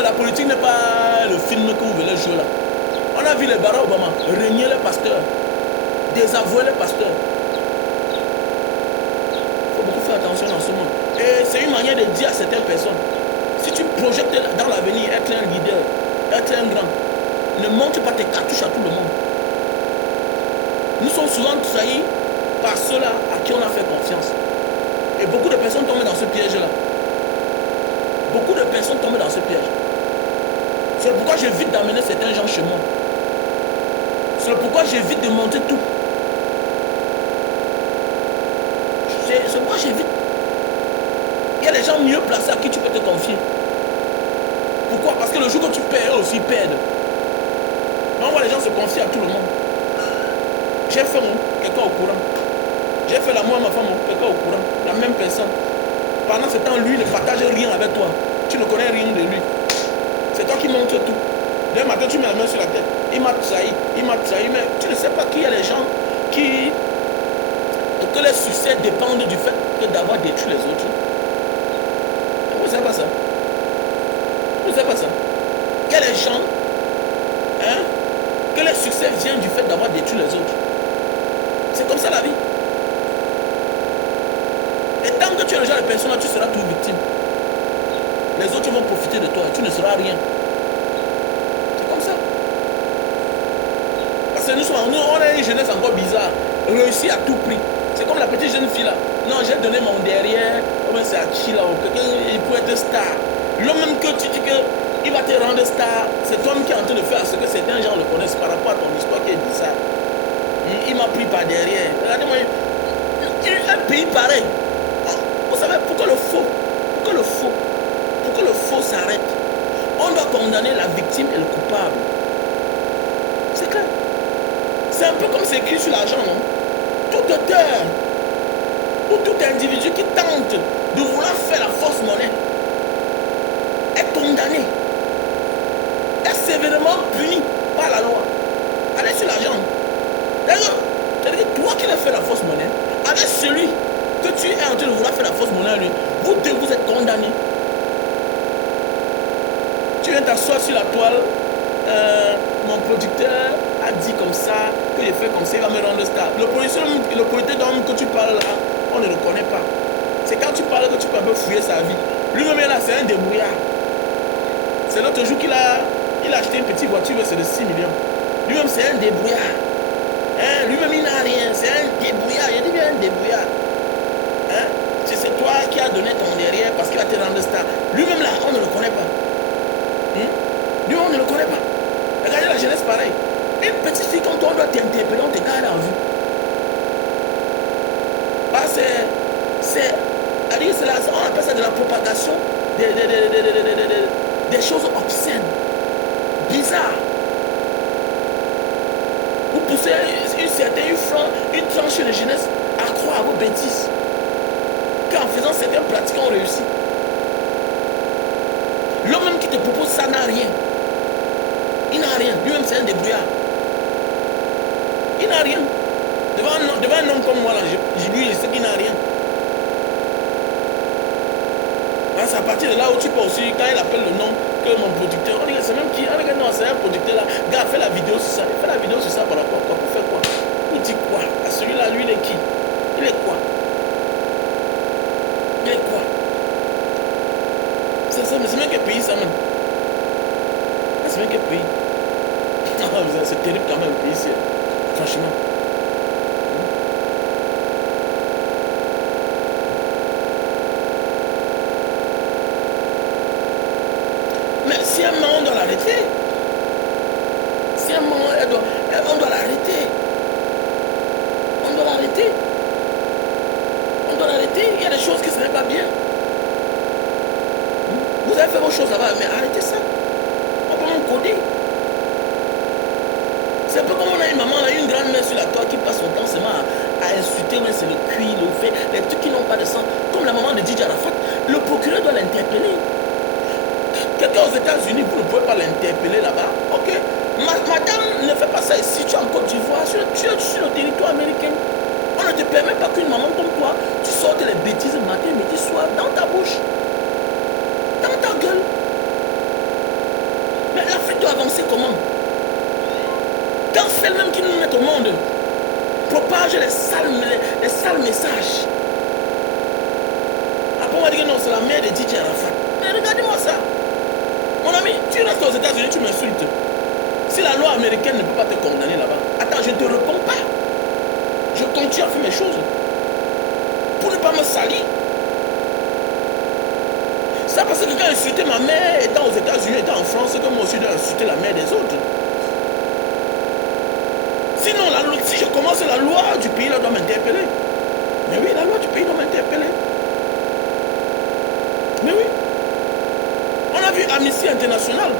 la politique n'est pas le film que vous voulez jouer là. On a vu les Barack Obama régner les pasteurs, désavouer les pasteurs. Il faut beaucoup faire attention dans ce monde. Et c'est une manière de dire à certaines personnes, si tu projettes dans l'avenir être un leader, être un grand, ne montre pas tes cartouches à tout le monde. Nous sommes souvent trahis par ceux-là à qui on a fait confiance. Et beaucoup de personnes tombent dans ce piège-là. Beaucoup de personnes tombent dans ce piège. C'est pourquoi j'évite d'amener certains gens chez moi. C'est pourquoi j'évite de monter tout. C'est pourquoi j'évite. Il y a des gens mieux placés à qui tu peux te confier. Pourquoi? Parce que le jour que tu perds, eux aussi perdent. Mais on voit les gens se confier à tout le monde. J'ai fait quelqu'un au courant. J'ai fait l'amour à ma femme, quelqu'un au courant. La même personne. Pendant ce temps, lui ne partage rien avec toi. Tu ne connais rien de lui. C'est toi qui montres tout. Dès matin, tu mets la main sur la tête. Il m'a trahi, mais tu ne sais pas qu'il y a les gens qui... que les succès dépendent du fait que d'avoir détruit les autres. Vous ne savez pas ça? Vous ne savez pas ça? Il y a les gens, hein, que les succès viennent du fait d'avoir détruit les autres. C'est comme ça la vie. Et tant que tu es le genre de personne, tu seras toujours victime. Les autres vont profiter de toi et tu ne seras rien. C'est comme ça. Parce que nous, on a une jeunesse encore bizarre. Réussi à tout prix. C'est comme la petite jeune fille là. Non, j'ai donné mon derrière. Oh, c'est à qui là? Quelqu'un, il peut être star. L'homme même que tu dis qu'il va te rendre star, c'est toi-même qui est en train de faire ce que certains gens le connaissent par rapport à ton histoire qui est bizarre. Il m'a pris par derrière. Regardez-moi, un pays pareil. Vous savez pourquoi le faux s'arrête? On doit condamner la victime et le coupable. C'est clair. C'est un peu comme c'est écrit sur l'argent, non? Tout auteur ou tout individu qui tente de vouloir faire la fausse monnaie est condamné, est sévèrement puni par la loi. Allez sur l'argent. C'est-à-dire que toi qui as fait la fausse monnaie, avec celui que tu es en train de vouloir faire la fausse monnaie, lui, vous deux vous êtes condamnés. Tu viens t'asseoir sur la toile, mon producteur a dit comme ça, que j'ai fait comme ça, il va me rendre star. Le producteur d'homme que tu parles là, on ne le connaît pas. C'est quand tu parles que tu peux un peu fouiller sa vie. Lui-même là, c'est un débrouillard. C'est l'autre jour qu'il a acheté une petite voiture, c'est de 6 millions. Lui-même, c'est un débrouillard. Hein? Lui-même, il n'a rien. C'est un débrouillard. Il dit bien un débrouillard. Hein? C'est toi qui as donné ton derrière parce qu'il va te rendre star. Lui-même là, on ne le connaît pas. Lui, on ne le connaît pas. Regardez la jeunesse pareil. Une petite fille quand on doit t'interpeller, on te garde en vue. Bah, on appelle ça de la propagation des choses obscènes, bizarres. Vous poussez une tranche de jeunesse à croire à vos bêtises. Qu'en faisant certaines pratiques, on réussit. L'homme même qui te propose ça n'a rien. Il n'a rien. Lui-même, c'est un débrouillard. Il n'a rien. Devant un homme comme moi, là, lui, je sais qu'il n'a rien. C'est à partir de là où tu peux aussi, quand il appelle le nom que mon producteur, on dit c'est même qui, on regarde, non, c'est un producteur là, gars, fait la vidéo sur ça. Il fait la vidéo sur ça par rapport à quoi? Pour faire quoi? Il dit quoi? À celui-là, lui, il est qui? Il est quoi? Il est quoi? C'est même quel pays ça même? C'est même quel pays? C'est terrible quand même le pays ici. Franchement. Mais si un moment on doit l'arrêter. Si un moment on doit l'arrêter. On doit l'arrêter. On doit l'arrêter. Il y a des choses qui ne seraient pas bien. Vous avez fait vos choses là-bas, mais arrêtez ça. On peut même coder. C'est un peu comme on a une maman, là, une grande mère sur la toile qui passe son temps seulement à insulter, ouais, c'est le cuir, le fait, les trucs qui n'ont pas de sang. Comme la maman de Didier Arafat, le procureur doit l'interpeller. Quelqu'un aux États-Unis, vous ne pouvez pas l'interpeller là-bas. Ok. Madame, ne fais pas ça ici. Tu es en Côte d'Ivoire, tu es sur le territoire américain. On ne te permet pas qu'une maman comme toi, tu sortes les bêtises matin, midi, soir, dans ta bouche, dans ta gueule. Mais l'Afrique doit avancer comment? Quand celle-même qui nous met au monde propage les sales messages. Après, on va dire que non, c'est la mère de Didier Arafat. Mais regardez-moi ça. Mon ami, tu restes aux États-Unis, tu m'insultes. Si la loi américaine ne peut pas te condamner là-bas, attends, je ne te réponds pas. Je continue à faire mes choses. Pour ne pas me salir. Ça parce que quelqu'un a insulté ma mère étant aux États-Unis, étant en France, que moi aussi je dois insulter la mère des autres. Sinon, si je commence, la loi du pays là doit m'interpeller. Mais oui, la loi du pays doit m'interpeller. Mais oui. On a vu Amnesty International.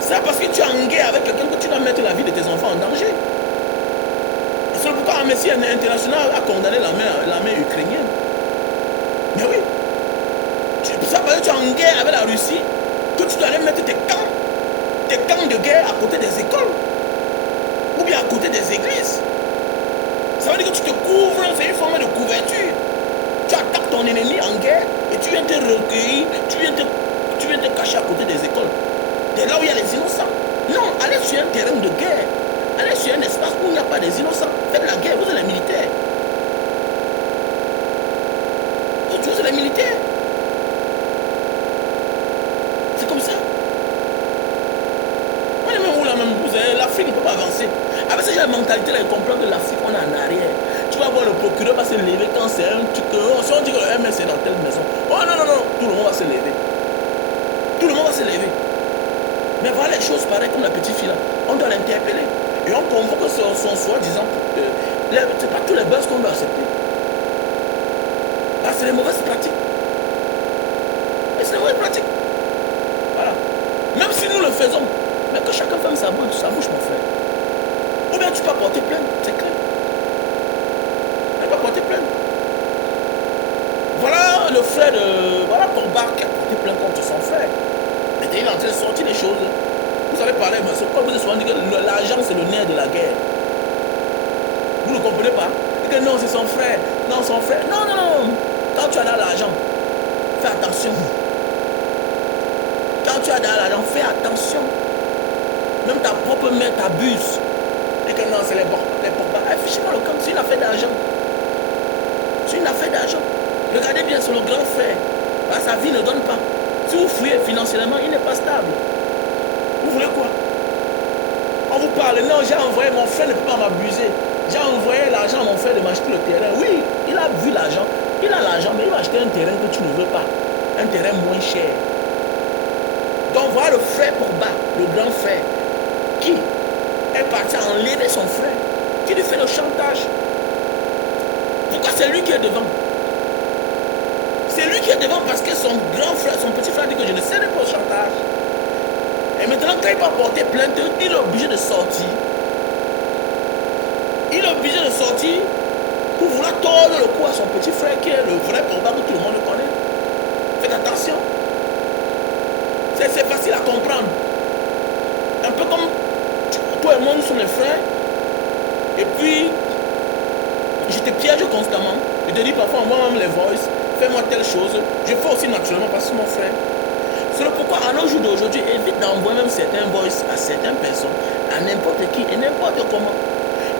C'est parce que tu es en guerre avec quelqu'un que tu dois mettre la vie de tes enfants en danger. C'est pourquoi Amnesty International a condamné la main ukrainienne. Mais oui. Ça parce que tu es en guerre avec la Russie, que tu dois aller mettre tes camps de guerre à côté des écoles. Ou bien à côté des églises. Ça veut dire que tu te couvres, c'est une forme de couverture. Tu attaques ton ennemi en guerre et tu viens te recueillir, tu viens te cacher à côté des écoles. C'est là où il y a les innocents. Non, allez sur un terrain de guerre. Allez sur un espace où il n'y a pas des innocents. Faites la guerre, vous êtes les militaires. Vous êtes les militaires. C'est comme ça. On est même où là même. L'Afrique ne peut pas avancer. Avec cette mentalité là, ils comprennent que l'Afrique, on est en arrière. Tu vas voir le procureur va se lever quand c'est un truc. Si on dit que le MS est dans telle maison. Oh non, non, non, tout le monde va se lever. Tout le monde va se lever. Mais voilà les choses pareilles comme la petite fille là. On doit l'interpeller. Et on convoque son soi-disant. C'est pas tous les buzz qu'on doit accepter. Parce que c'est les mauvaises pratiques. Et c'est les mauvaises pratiques. Voilà. Même si nous le faisons, mais que chacun ferme sa bouche, mon frère. Ou bien tu peux porter plainte, c'est clair. Tu peux porter plainte. Voilà le frère de. Voilà Pogba qui a porté plainte contre son frère. Mais il est en train de sortir les choses. Vous savez parler, mais c'est quoi vous avez souvent dit que l'argent c'est le nerf de la guerre. Vous ne comprenez pas? Et que non, c'est son frère. Non, son frère. Non, non, non. Quand tu as dans l'argent, fais attention. Quand tu as dans l'argent, fais attention. Même ta propre mère t'abuse. Et que non, c'est les Pogba. Affichez-moi le camp, c'est une affaire d'argent. C'est une affaire d'argent. Regardez bien sur le grand frère. Bah, sa vie ne donne pas. Si vous fouillez financièrement, il n'est pas stable. Vous voulez quoi? On vous parle, non, j'ai envoyé, mon frère ne peut pas m'abuser. J'ai envoyé l'argent à mon frère de m'acheter le terrain. Oui, il a vu l'argent. Il a l'argent, mais il va acheter un terrain que tu ne veux pas. Un terrain moins cher. Donc voilà le frère Pogba, le grand frère, qui est parti enlever son frère, qui lui fait le chantage. Pourquoi c'est lui qui est devant? C'est lui qui est devant parce que son grand frère, son petit frère dit que je ne céderai pas au chantage. Et maintenant, quand il va porter plainte, il est obligé de sortir. Il est obligé de sortir pour vouloir tordre le cou à son petit frère qui est le vrai Pogba que tout le monde le connaît. Faites attention. C'est facile à comprendre. Un peu comme toi et moi, nous sommes les frères. Et puis, je te piège constamment. Je te dis parfois, envoie-moi les voices. Fais-moi telle chose. Je fais aussi naturellement parce que c'est mon frère. C'est pourquoi à nos jours d'aujourd'hui, évite d'envoyer même certains voices à certaines personnes, à n'importe qui et n'importe comment.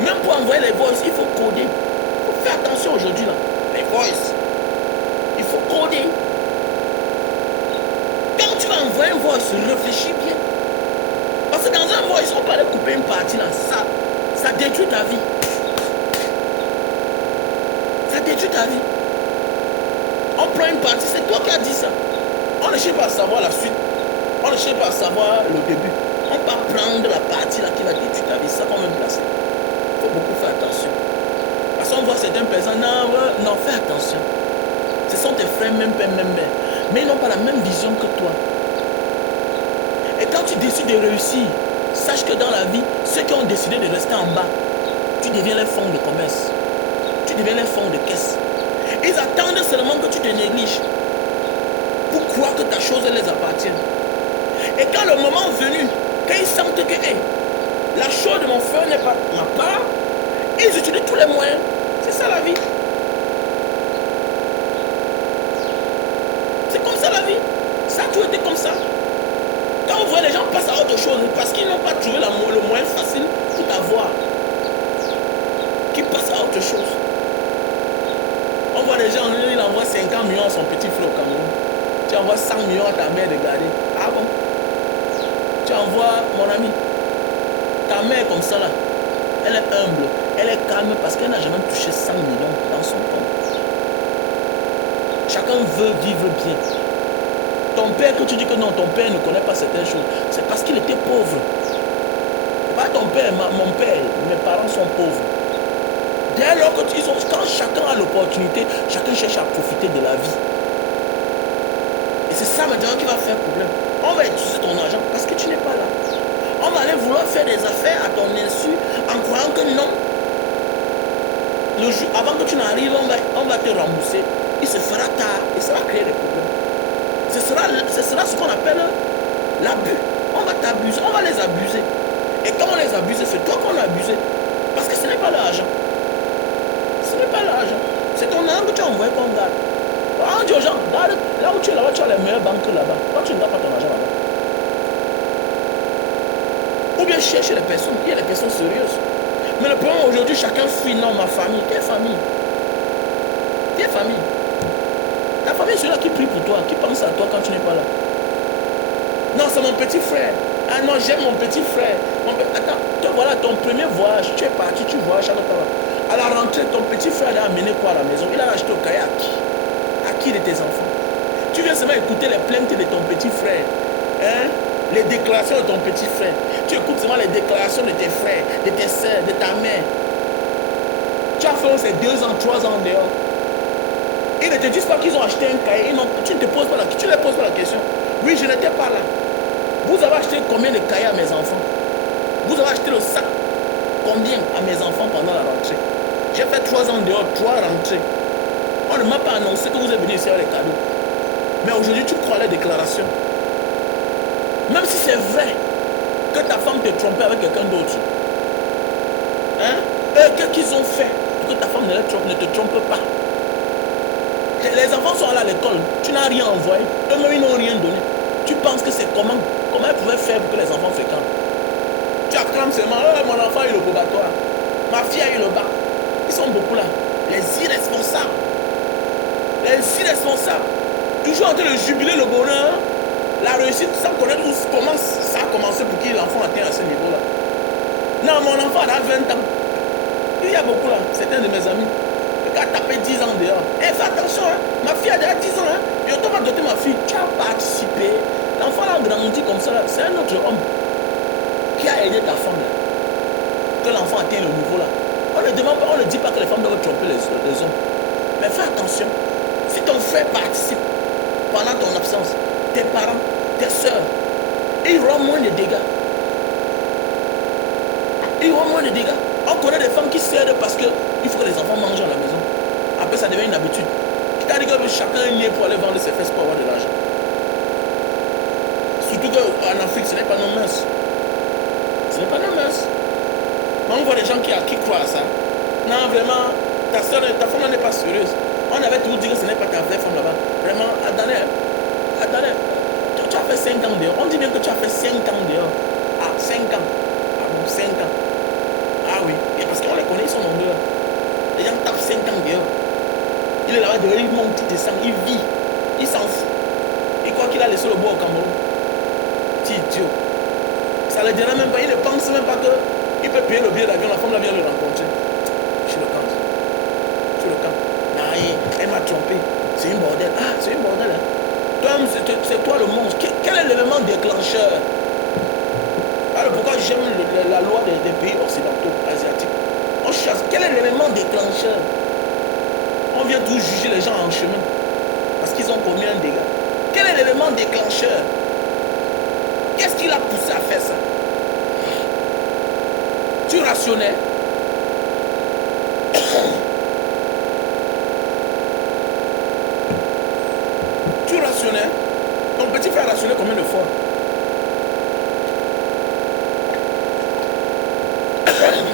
Même pour envoyer les voices, il faut coder. Il faut faire attention aujourd'hui là. Les voices. Il faut coder. Quand tu vas envoyer un voice, réfléchis bien. Parce que dans un voice, on peut aller couper une partie là. Ça détruit ta vie. Ça détruit ta vie. On prend une partie, c'est toi qui as dit ça. On ne cherche pas à savoir la suite. On ne cherche pas à savoir le début. On va prendre la partie là qui va détruire ta vie. Ça quand même placer. Il faut beaucoup faire attention. Parce qu'on voit certaines personnes, non, fais attention. Ce sont tes frères, même père, même mère. Mais ils n'ont pas la même vision que toi. Et quand tu décides de réussir, Sache que dans la vie, ceux qui ont décidé de rester en bas, tu deviens les fonds de commerce. Tu deviens les fonds de caisse. Ils attendent seulement que tu te négliges pour croire que ta chose les appartient. Et quand le moment est venu, quand ils sentent que hey, la chose de mon frère n'est pas ma part, ils utilisent tous les moyens. C'est ça la vie. C'est comme ça la vie. Ça a toujours été comme ça. Quand vous voyez les gens passent à autre chose, parce qu'ils n'ont pas trouvé le moyen facile pour t'avoir, qui passent à autre chose. On voit les gens, il envoie 50 millions à son petit frère au Cameroun. Tu envoies 100 millions à ta mère de garder. Ah bon? Tu envoies, mon ami, ta mère comme ça là, elle est humble, elle est calme parce qu'elle n'a jamais touché 100 millions dans son compte. Chacun veut vivre bien. Ton père, quand tu dis que non, ton père ne connaît pas certaines choses, c'est parce qu'il était pauvre. C'est pas ton père, mon père, mes parents sont pauvres. Dès lors que quand chacun a l'opportunité, chacun cherche à profiter de la vie. Et c'est ça maintenant qui va faire problème. On va utiliser ton argent parce que tu n'es pas là. On va aller vouloir faire des affaires à ton insu en croyant que non. Le jour, avant que tu n'arrives, on va te rembourser. Il se fera tard et ça va créer des problèmes. Ce sera ce qu'on appelle l'abus. On va t'abuser, on va les abuser. Et quand on les abuse, c'est toi qu'on a abusé. Parce que ce n'est pas l'argent. Ce n'est pas l'argent. C'est ton argent que tu as envoyé qu'on garde. On dit aux gens, garde, là où tu es là-bas, tu as les meilleures banques là-bas. Toi, tu ne gardes pas ton argent là-bas. Ou bien chercher les personnes. Il y a des personnes sérieuses. Mais le problème aujourd'hui, chacun fuit. Non, ma famille. Quelle famille? Quelle famille? Ta famille, c'est celui-là qui prie pour toi, qui pense à toi quand tu n'es pas là. Non, c'est mon petit frère. Ah non, j'aime mon petit frère. Attends, toi, voilà ton premier voyage. Tu es parti, tu voyages à l'autre. À la rentrée, ton petit frère a amené quoi à la maison? Il a acheté au cahier à qui? À qui de tes enfants? Tu viens seulement écouter les plaintes de ton petit frère. Hein? Les déclarations de ton petit frère. Tu écoutes seulement les déclarations de tes frères, de tes soeurs, de ta mère. Tu as fait ces 2 ans, 3 ans dehors. Ils ne te disent pas qu'ils ont acheté un cahier. Tu ne te poses pas tu ne poses pas la question. Oui, je n'étais pas là. Vous avez acheté combien de cahiers à mes enfants? Vous avez acheté le sac combien à mes enfants pendant la rentrée? J'ai fait 3 ans dehors, 3 rentrées. On ne m'a pas annoncé que vous êtes venu ici avec les cadeaux. Mais aujourd'hui, tu crois à la déclaration. Même si c'est vrai que ta femme te trompait avec quelqu'un d'autre. Hein? Qu'est-ce qu'ils ont fait pour que ta femme ne te trompe pas? Les enfants sont allés à l'école. Tu n'as rien envoyé. Eux-mêmes, ils n'ont rien donné. Tu penses que c'est comment? Comment ils pouvaient faire pour que les enfants fréquentent? Tu acclames seulement, oh, mon enfant a eu le probatoire. Ma fille a eu le bac. Ils sont beaucoup là. Les irresponsables. Les irresponsables. Toujours en train de jubiler le bonheur. La réussite, sans connaître comment ça a commencé pour que l'enfant atteigne à ce niveau-là. Non, mon enfant a 20 ans. Il y a beaucoup là. C'est un de mes amis. Le gars a tapé 10 ans dehors. Et fais attention, hein. Ma fille a déjà 10 ans. Hein. Et on va doter ma fille. Tu as participé. L'enfant a grandi comme ça. C'est un autre homme qui a aidé ta femme là. Que l'enfant atteigne le niveau là. On ne demande pas, on ne dit pas que les femmes doivent tromper les hommes. Mais fais attention. Si ton frère participe pendant ton absence, tes parents, tes soeurs, ils auront moins de dégâts. Ils auront moins de dégâts. On connaît des femmes qui cèdent parce qu'il faut que les enfants mangent à la maison. Après, ça devient une habitude. Qui t'a dit que chacun est né pour aller vendre ses fesses pour avoir de l'argent. Surtout qu'en Afrique, ce n'est pas nos mœurs. Ce n'est pas nos mœurs. Mais on voit des gens qui croient à ça. Non, vraiment, ta femme n'est pas sérieuse. On avait toujours dit que ce n'est pas ta vraie femme là-bas. Vraiment, Adane, tu as fait 5 ans dehors. On dit bien que tu as fait 5 ans dehors. Ah, 5 ans. Ah bon, 5 ans. Ah oui. Et parce qu'on les connaît, ils sont nombreux là. Les gens tapent 5 ans dehors. Il est là-bas dehors, il monte, il descend, il vit. Il s'en fout. Il croit qu'il a laissé le bois au Cameroun. Petit idiot. Ça ne le dirait même pas. Il ne pense même pas qu'il peut payer le billet d'avion. La femme là vient le rencontrer. Je suis le camp. Je suis le camp. Ah, elle m'a trompé. C'est une bordel. Ah, c'est une bordel. Hein. C'est toi le monstre. Quel est l'élément déclencheur? Alors pourquoi j'aime la loi des pays occidentaux, asiatiques? On chasse. Quel est l'élément déclencheur? On vient tous juger les gens en chemin. Parce qu'ils ont commis un dégât. Quel est l'élément déclencheur? Qu'est-ce qui l'a poussé à faire ça? Tu rationnais. Tu rationnais. Ton petit frère rationnait combien de fois?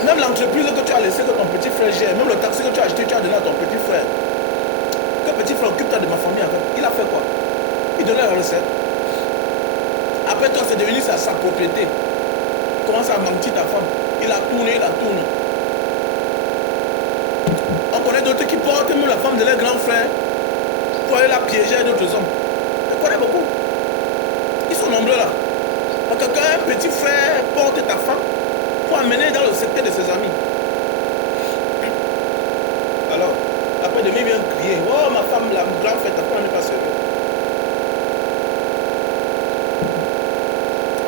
Même l'entreprise que tu as laissé que ton petit frère gère, même le taxi que tu as acheté, tu as donné à ton petit frère. Que petit frère, occupe-toi de ma famille. Il a fait quoi? Il donnait la recette. Après toi, c'est devenu sa propriété. Il commence à mentir ta femme. Il a tourné, il a tourné. On connaît d'autres qui portent même la femme de leur grand frère pour aller la piéger à d'autres hommes. On connaît beaucoup. Ils sont nombreux là. Parce que quand un petit frère porte ta femme pour amener dans le secteur de ses amis. Alors, après demain, il vient crier. Oh, ma femme, la grande frère, ta femme n'est pas sérieuse.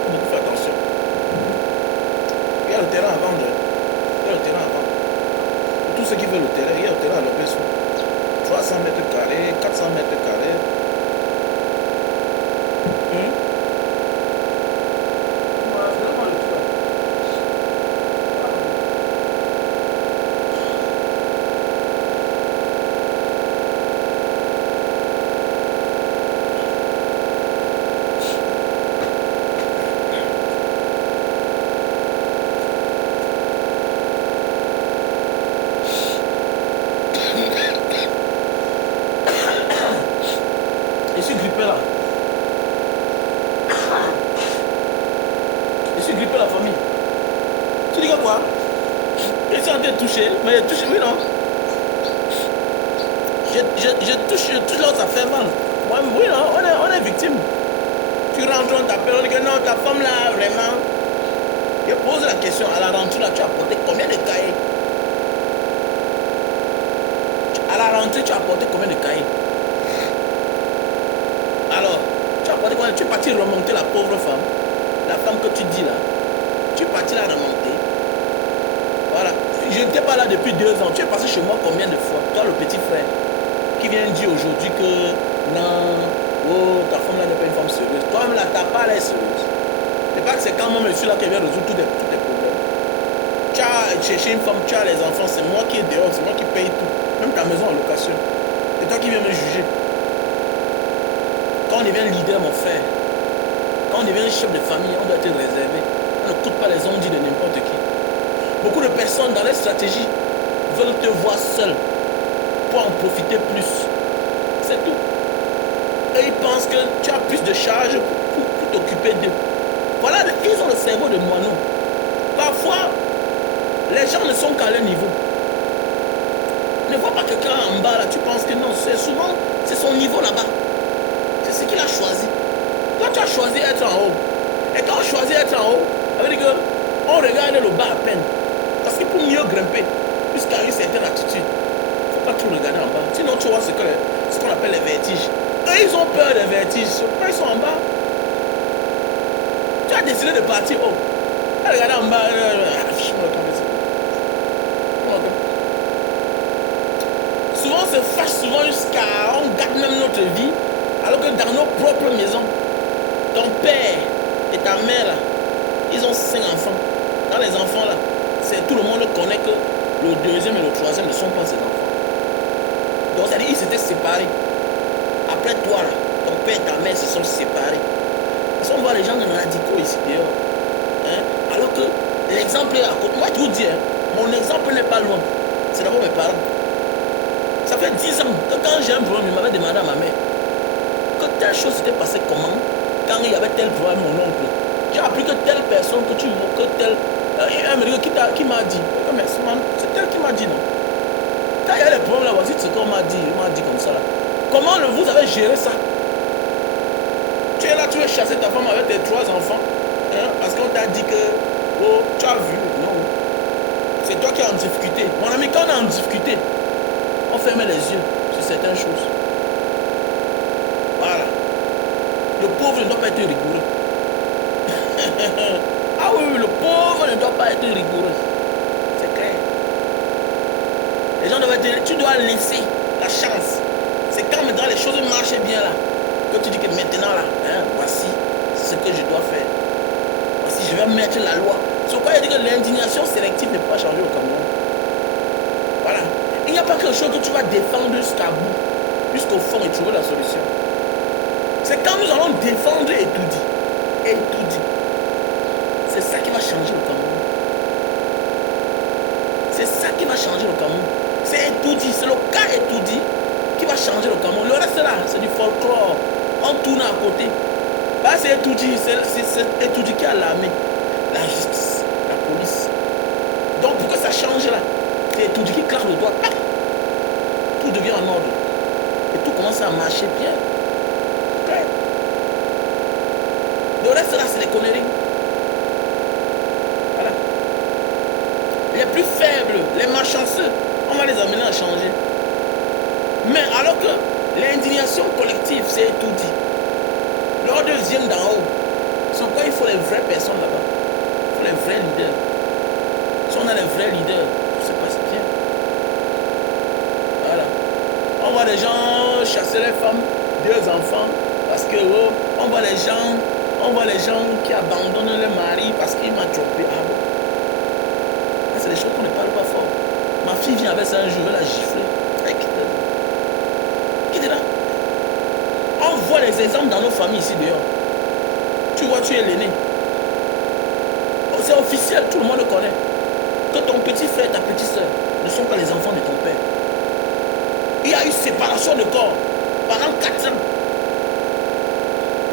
Il faut faire attention. Il y a le terrain à vendre. Il y a le terrain à vendre. Pour tous ceux qui veulent le terrain, il y a le terrain à l'opération. 300 mètres carrés, 400 mètres carrés. Je suis grippé là. Je suis grippé la famille. Tu dis quoi? Je suis en train de toucher. Mais je touche, oui non. Je touche là, ça fait mal. Moi, oui non, on est victime. Tu rentres, on t'appelle, on dit que non, ta femme là, vraiment. Je pose la question, à la rentrée là, tu as apporté combien de cahiers? À la rentrée, tu as apporté combien de cahiers? Alors, tu as apporté combien? Tu es parti remonter la pauvre femme. La femme que tu dis là. Tu es parti la remonter. Voilà. Je n'étais pas là depuis 2 ans. Tu es passé chez moi combien de fois? Toi, le petit frère, qui vient dire aujourd'hui que non, oh, ta femme là n'est pas une femme sérieuse. Toi-même là, ta part elle est sérieuse. C'est pas que c'est quand même je suis là qui vient résoudre tous tes problèmes. Tu as cherché une femme, tu as les enfants, c'est moi qui est dehors, c'est moi qui paye tout. Même ta maison en location. C'est toi qui viens me juger. Quand on devient leader, mon frère, quand on devient chef de famille, on doit être réservé. On ne coûte pas les ondits de n'importe qui. Beaucoup de personnes dans les stratégies veulent te voir seul pour en profiter plus. C'est tout. Et ils pensent que tu as plus de charges pour t'occuper d'eux. Voilà, ils ont le cerveau de moineau. Parfois, les gens ne sont qu'à leur niveau. Ne vois pas quelqu'un en bas là, tu penses que non, c'est souvent, c'est son niveau là-bas. C'est ce qu'il a choisi. Toi, tu as choisi d'être en haut. Et quand on choisit d'être en haut, ça veut dire qu'on regarde le bas à peine. Parce que pour mieux grimper, puisqu'il y a une certaine attitude, il ne faut pas tout regarder en bas. Sinon, tu vois ce qu'on appelle les vertiges. Eux, ils ont peur des vertiges. Pourquoi ils sont en bas? Tu as décidé de partir haut. Regarde en bas. Souvent, on se fâche souvent jusqu'à... On gâte même notre vie. Alors que dans nos propres maisons, ton père et ta mère, là, ils ont 5 enfants. Dans les enfants, là, tout le monde connaît que le deuxième et le troisième ne sont pas ses enfants. Donc, c'est-à-dire qu'ils s'étaient séparés. Après toi, là, ton père et ta mère se sont séparés. Parce qu'on voit les gens radicaux ici dehors. Hein? Alors que l'exemple est à côté. Moi, je vous dis, hein, mon exemple n'est pas loin. C'est d'abord mes parents. Ça fait 10 ans que quand j'ai un problème, il m'avait demandé à ma mère que telle chose s'était passée comment, quand il y avait tel problème, mon oncle. J'ai appris que telle personne que tu vois, que tel. Un monsieur qui m'a dit, mais c'est tel qui m'a dit non. Quand il y a des problèmes là, voici ce qu'on m'a dit, il m'a dit comme ça là. Comment vous avez géré ça? Tu es là, tu veux chasser ta femme avec tes 3 enfants, hein, parce qu'on t'a dit que, oh, tu as vu, non. C'est toi qui es en difficulté. Mon ami, quand on est en difficulté, on ferme les yeux sur certaines choses. Voilà. Le pauvre ne doit pas être rigoureux. Ah oui, le pauvre ne doit pas être rigoureux. C'est clair. Les gens doivent dire, tu dois laisser la chance. C'est quand maintenant les choses marchent bien là, que tu dis que maintenant là, hein, voici ce que je dois faire. Voici, je vais mettre la loi. C'est pourquoi il dit que l'indignation sélective ne peut pas changer au Cameroun. Voilà. Il n'y a pas quelque chose que tu vas défendre jusqu'à bout, jusqu'au fond et trouver la solution. C'est quand nous allons défendre et tout dire. Et tout dire. C'est ça qui va changer le Cameroun. C'est ça qui va changer le Cameroun. C'est tout dit. C'est le cas et tout dit qui va changer le Cameroun. Le reste là, c'est du folklore. On tourne à côté. Bah, c'est tout dit. C'est tout dit qui a l'armée, la justice, la police. Donc pour que ça change là, c'est tout dit qui claque le doigt. Tout devient en ordre. Et tout commence à marcher bien. Okay. Le reste là, c'est les conneries. Voilà. Les plus faibles, les malchanceux, on va les amener à changer. Mais alors que l'indignation collective, c'est tout dit. L'ordre vient d'en haut. C'est pourquoi il faut les vraies personnes là-bas. Il faut les vrais leaders. Si on a les vrais leaders, tout se passe bien. Voilà. On voit les gens chasser les femmes, 2 enfants, parce que on voit les gens qui abandonnent les maris parce qu'ils m'ont trompé. Ah bon? C'est des choses qu'on ne parle pas fort. Ma fille vient avec ça un jour, je vais la gifler. Quitte là. On voit les exemples dans nos familles ici dehors. Tu vois, tu es l'aîné. C'est officiel, tout le monde le connaît. Que ton petit frère et ta petite soeur ne sont pas les enfants de ton père. Il y a eu séparation de corps pendant 4 ans.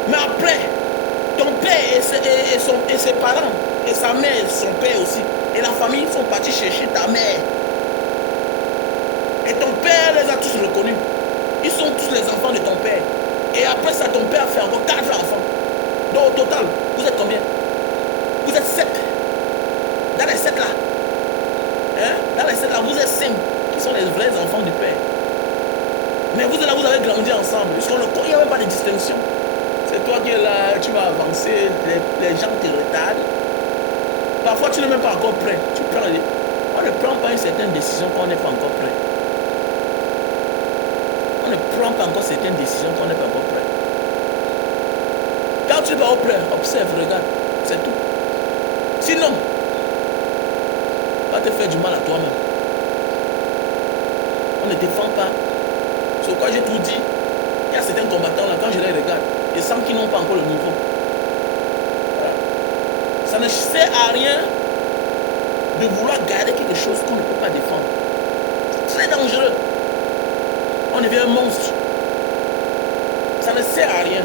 Mais après, ton père et ses parents, et sa mère et son père aussi, et la famille sont partis chercher ta mère. Et ton père les a tous reconnus. Ils sont tous les enfants de ton père. Et après ça, ton père a fait encore 4 enfants. Donc au total, vous êtes combien? Vous êtes 7. Dans les 7 là. Hein? Dans les 7 là, vous êtes 5 qui sont les vrais enfants du père. Mais vous êtes là, vous avez grandi ensemble. Il n'y a même pas de distinction. C'est toi qui es là, tu vas avancer, les gens te retardent. Parfois, tu n'es même pas encore prêt. On ne prend pas une certaine décision quand on n'est pas encore prêt. On ne prend pas encore certaines décisions quand on n'est pas encore prêt. Quand tu vas au prêt, observe, regarde, c'est tout. Sinon, va te faire du mal à toi-même. On ne défend pas. C'est pourquoi j'ai tout dit. Il y a certains combattants là, quand je les regarde, je sens qu'ils n'ont pas encore le niveau. Voilà. Ça ne sert à rien de vouloir garder quelque chose qu'on ne peut pas défendre. C'est très dangereux. On devient un monstre. Ça ne sert à rien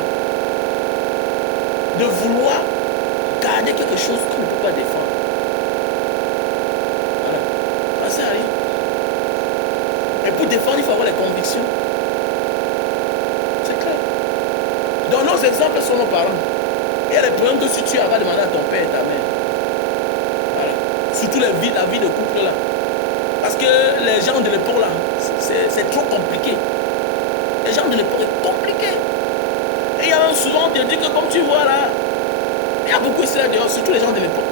de vouloir garder quelque chose qu'on ne peut pas défendre. Voilà. Ça ne sert à rien. Et pour défendre, il faut avoir les convictions. C'est clair. Donc nos exemples sont nos parents. Et il y a des problèmes que si tu as, va demander à ton père et ta mère. Voilà. Surtout la vie de couple là. Parce que les gens de l'époque là, c'est trop compliqué. Les gens de l'époque est compliqué. Et il y a souvent, on te dit que comme tu vois là, il y a beaucoup ici là dehors, surtout les gens de l'époque.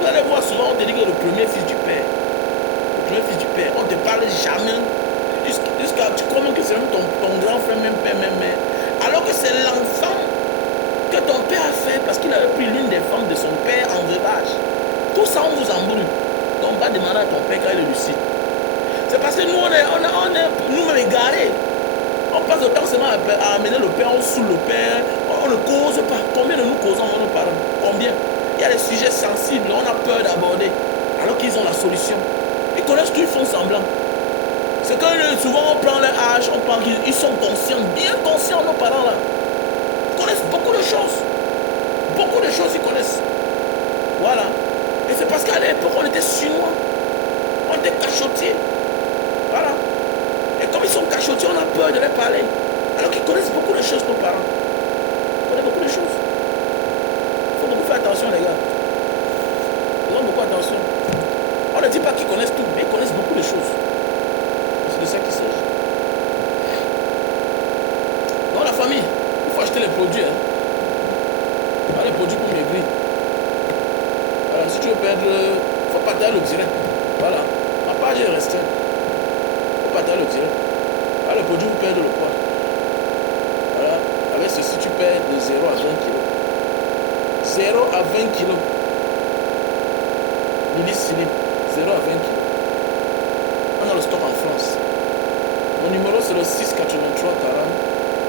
Vous allez voir souvent, on te dit que le premier fils du père. Le premier fils du père, on ne te parle jamais. Jusqu'à tu crois même que c'est même ton grand frère, même père, même mère. Alors que c'est l'enfant que ton père a fait parce qu'il avait pris l'une des femmes de son père en veuvage. Tout ça, on vous embrouille. Donc, on va demander à ton père quand il est lucide. C'est parce que nous, on est nous-mêmes égarés. On passe le temps seulement à amener le père, on saoule le père, on ne cause pas. Combien de nous causons à nos parents? Combien? Il y a des sujets sensibles, on a peur d'aborder, alors qu'ils ont la solution. Ils connaissent tout, ils font semblant. C'est que souvent on prend leur âge, on parle qu'ils sont conscients, bien conscients, nos parents là. Ils connaissent beaucoup de choses. Beaucoup de choses ils connaissent. Voilà. Et c'est parce qu'à l'époque on était chinois. On était cachotiers. Voilà. Et comme ils sont cachotiers, on a peur de les parler. Alors qu'ils connaissent beaucoup de choses, nos parents. Ils connaissent beaucoup de choses. Il faut beaucoup faire attention, les gars. Ils ont beaucoup attention. On ne dit pas qu'ils connaissent tout, mais ils connaissent beaucoup de choses. C'est de ça qu'il s'agit. Dans la famille, il faut acheter les produits. Hein. Les produits pour maigrir. Voilà, si tu veux perdre, il faut partager le direct. Voilà. Ma page est restreinte. Il faut partager le direct. Voilà, le produit vous perd le poids. Voilà. Avec ceci, tu perds de 0 à 20 kg. 0 à 20 kg. Millicili, 0 à 20 kg. On a le stock en France. Mon numéro c'est le 683 40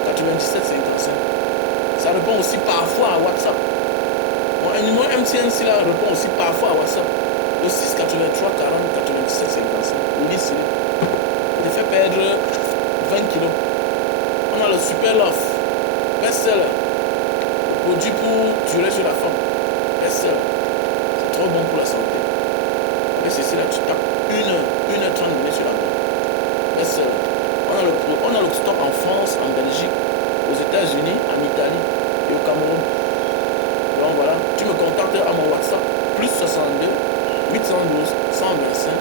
97 55. Ça répond aussi parfois à WhatsApp. Mon numéro MTN là répond aussi parfois à WhatsApp. Le 683 40 97 55. Millicili. Je fais perdre 20 kg. On a le Super Love. Best-seller. Produit pour durer sur la forme. Best-seller. C'est trop bon pour la santé. Avec ceci là, tu tapes 1h30 minutes sur la bombe. Best-seller. On a le stock en France, en Belgique, aux États-Unis, en Italie et au Cameroun. Donc voilà, tu me contactes à mon WhatsApp, plus 62 812 125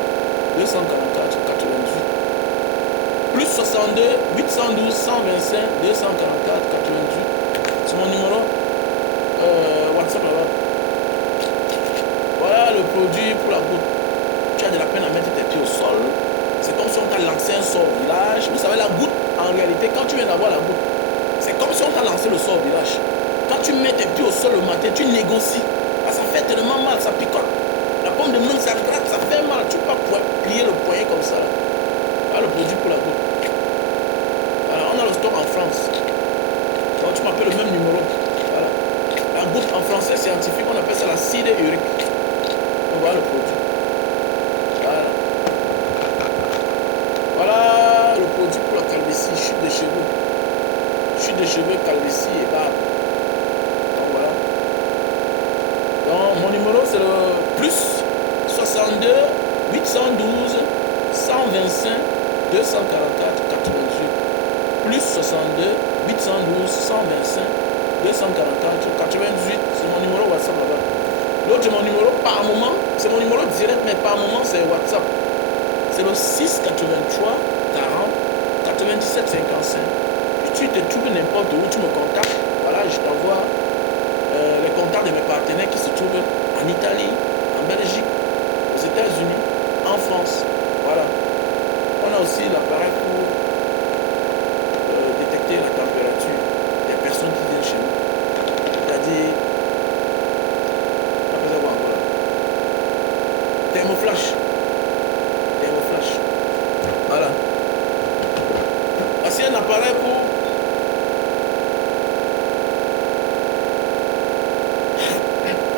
244 98. Plus 62 812 125 244 98. C'est mon numéro WhatsApp là-bas. Voilà le produit pour la goutte. Tu as de la peine à mettre tes pieds au sol. C'est comme si on t'a lancé un sort au village. Vous savez, la goutte, en réalité, quand tu viens d'avoir la goutte, c'est comme si on t'a lancé le sort au village. Quand tu mets tes pieds au sol le matin, tu négocies. Ah, ça fait tellement mal, ça picote. La pomme de main, ça gratte, ça fait mal. Tu peux pas plier le poignet comme ça. Ah, le produit pour la goutte. Voilà, on a le stock en France. Donc, tu m'appelles le même numéro. Voilà. La goutte en français scientifique, on appelle ça la cide urique. On voit le produit. Voilà. Voilà le produit pour la calvitie, chute de cheveux. Chute de cheveux, calvitie et barbe. Donc voilà. Donc mon numéro c'est le plus 62 812 125 244 98. Plus 62 812 125 244 98. C'est mon numéro WhatsApp là-bas. L'autre mon numéro par moment, c'est mon numéro direct, mais par moment c'est WhatsApp. C'est le 683 40 97 55. Tu te trouves n'importe où, tu me contactes. Voilà, je t'envoie les contacts de mes partenaires qui se trouvent en Italie, en Belgique, aux États-Unis, en France. Voilà. On a aussi l'appareil pour détecter la température des personnes qui viennent chez nous. C'est-à-dire, on appelle ça quoi encore là? Thermoflash. Thermoflash. Voilà. C'est un appareil pour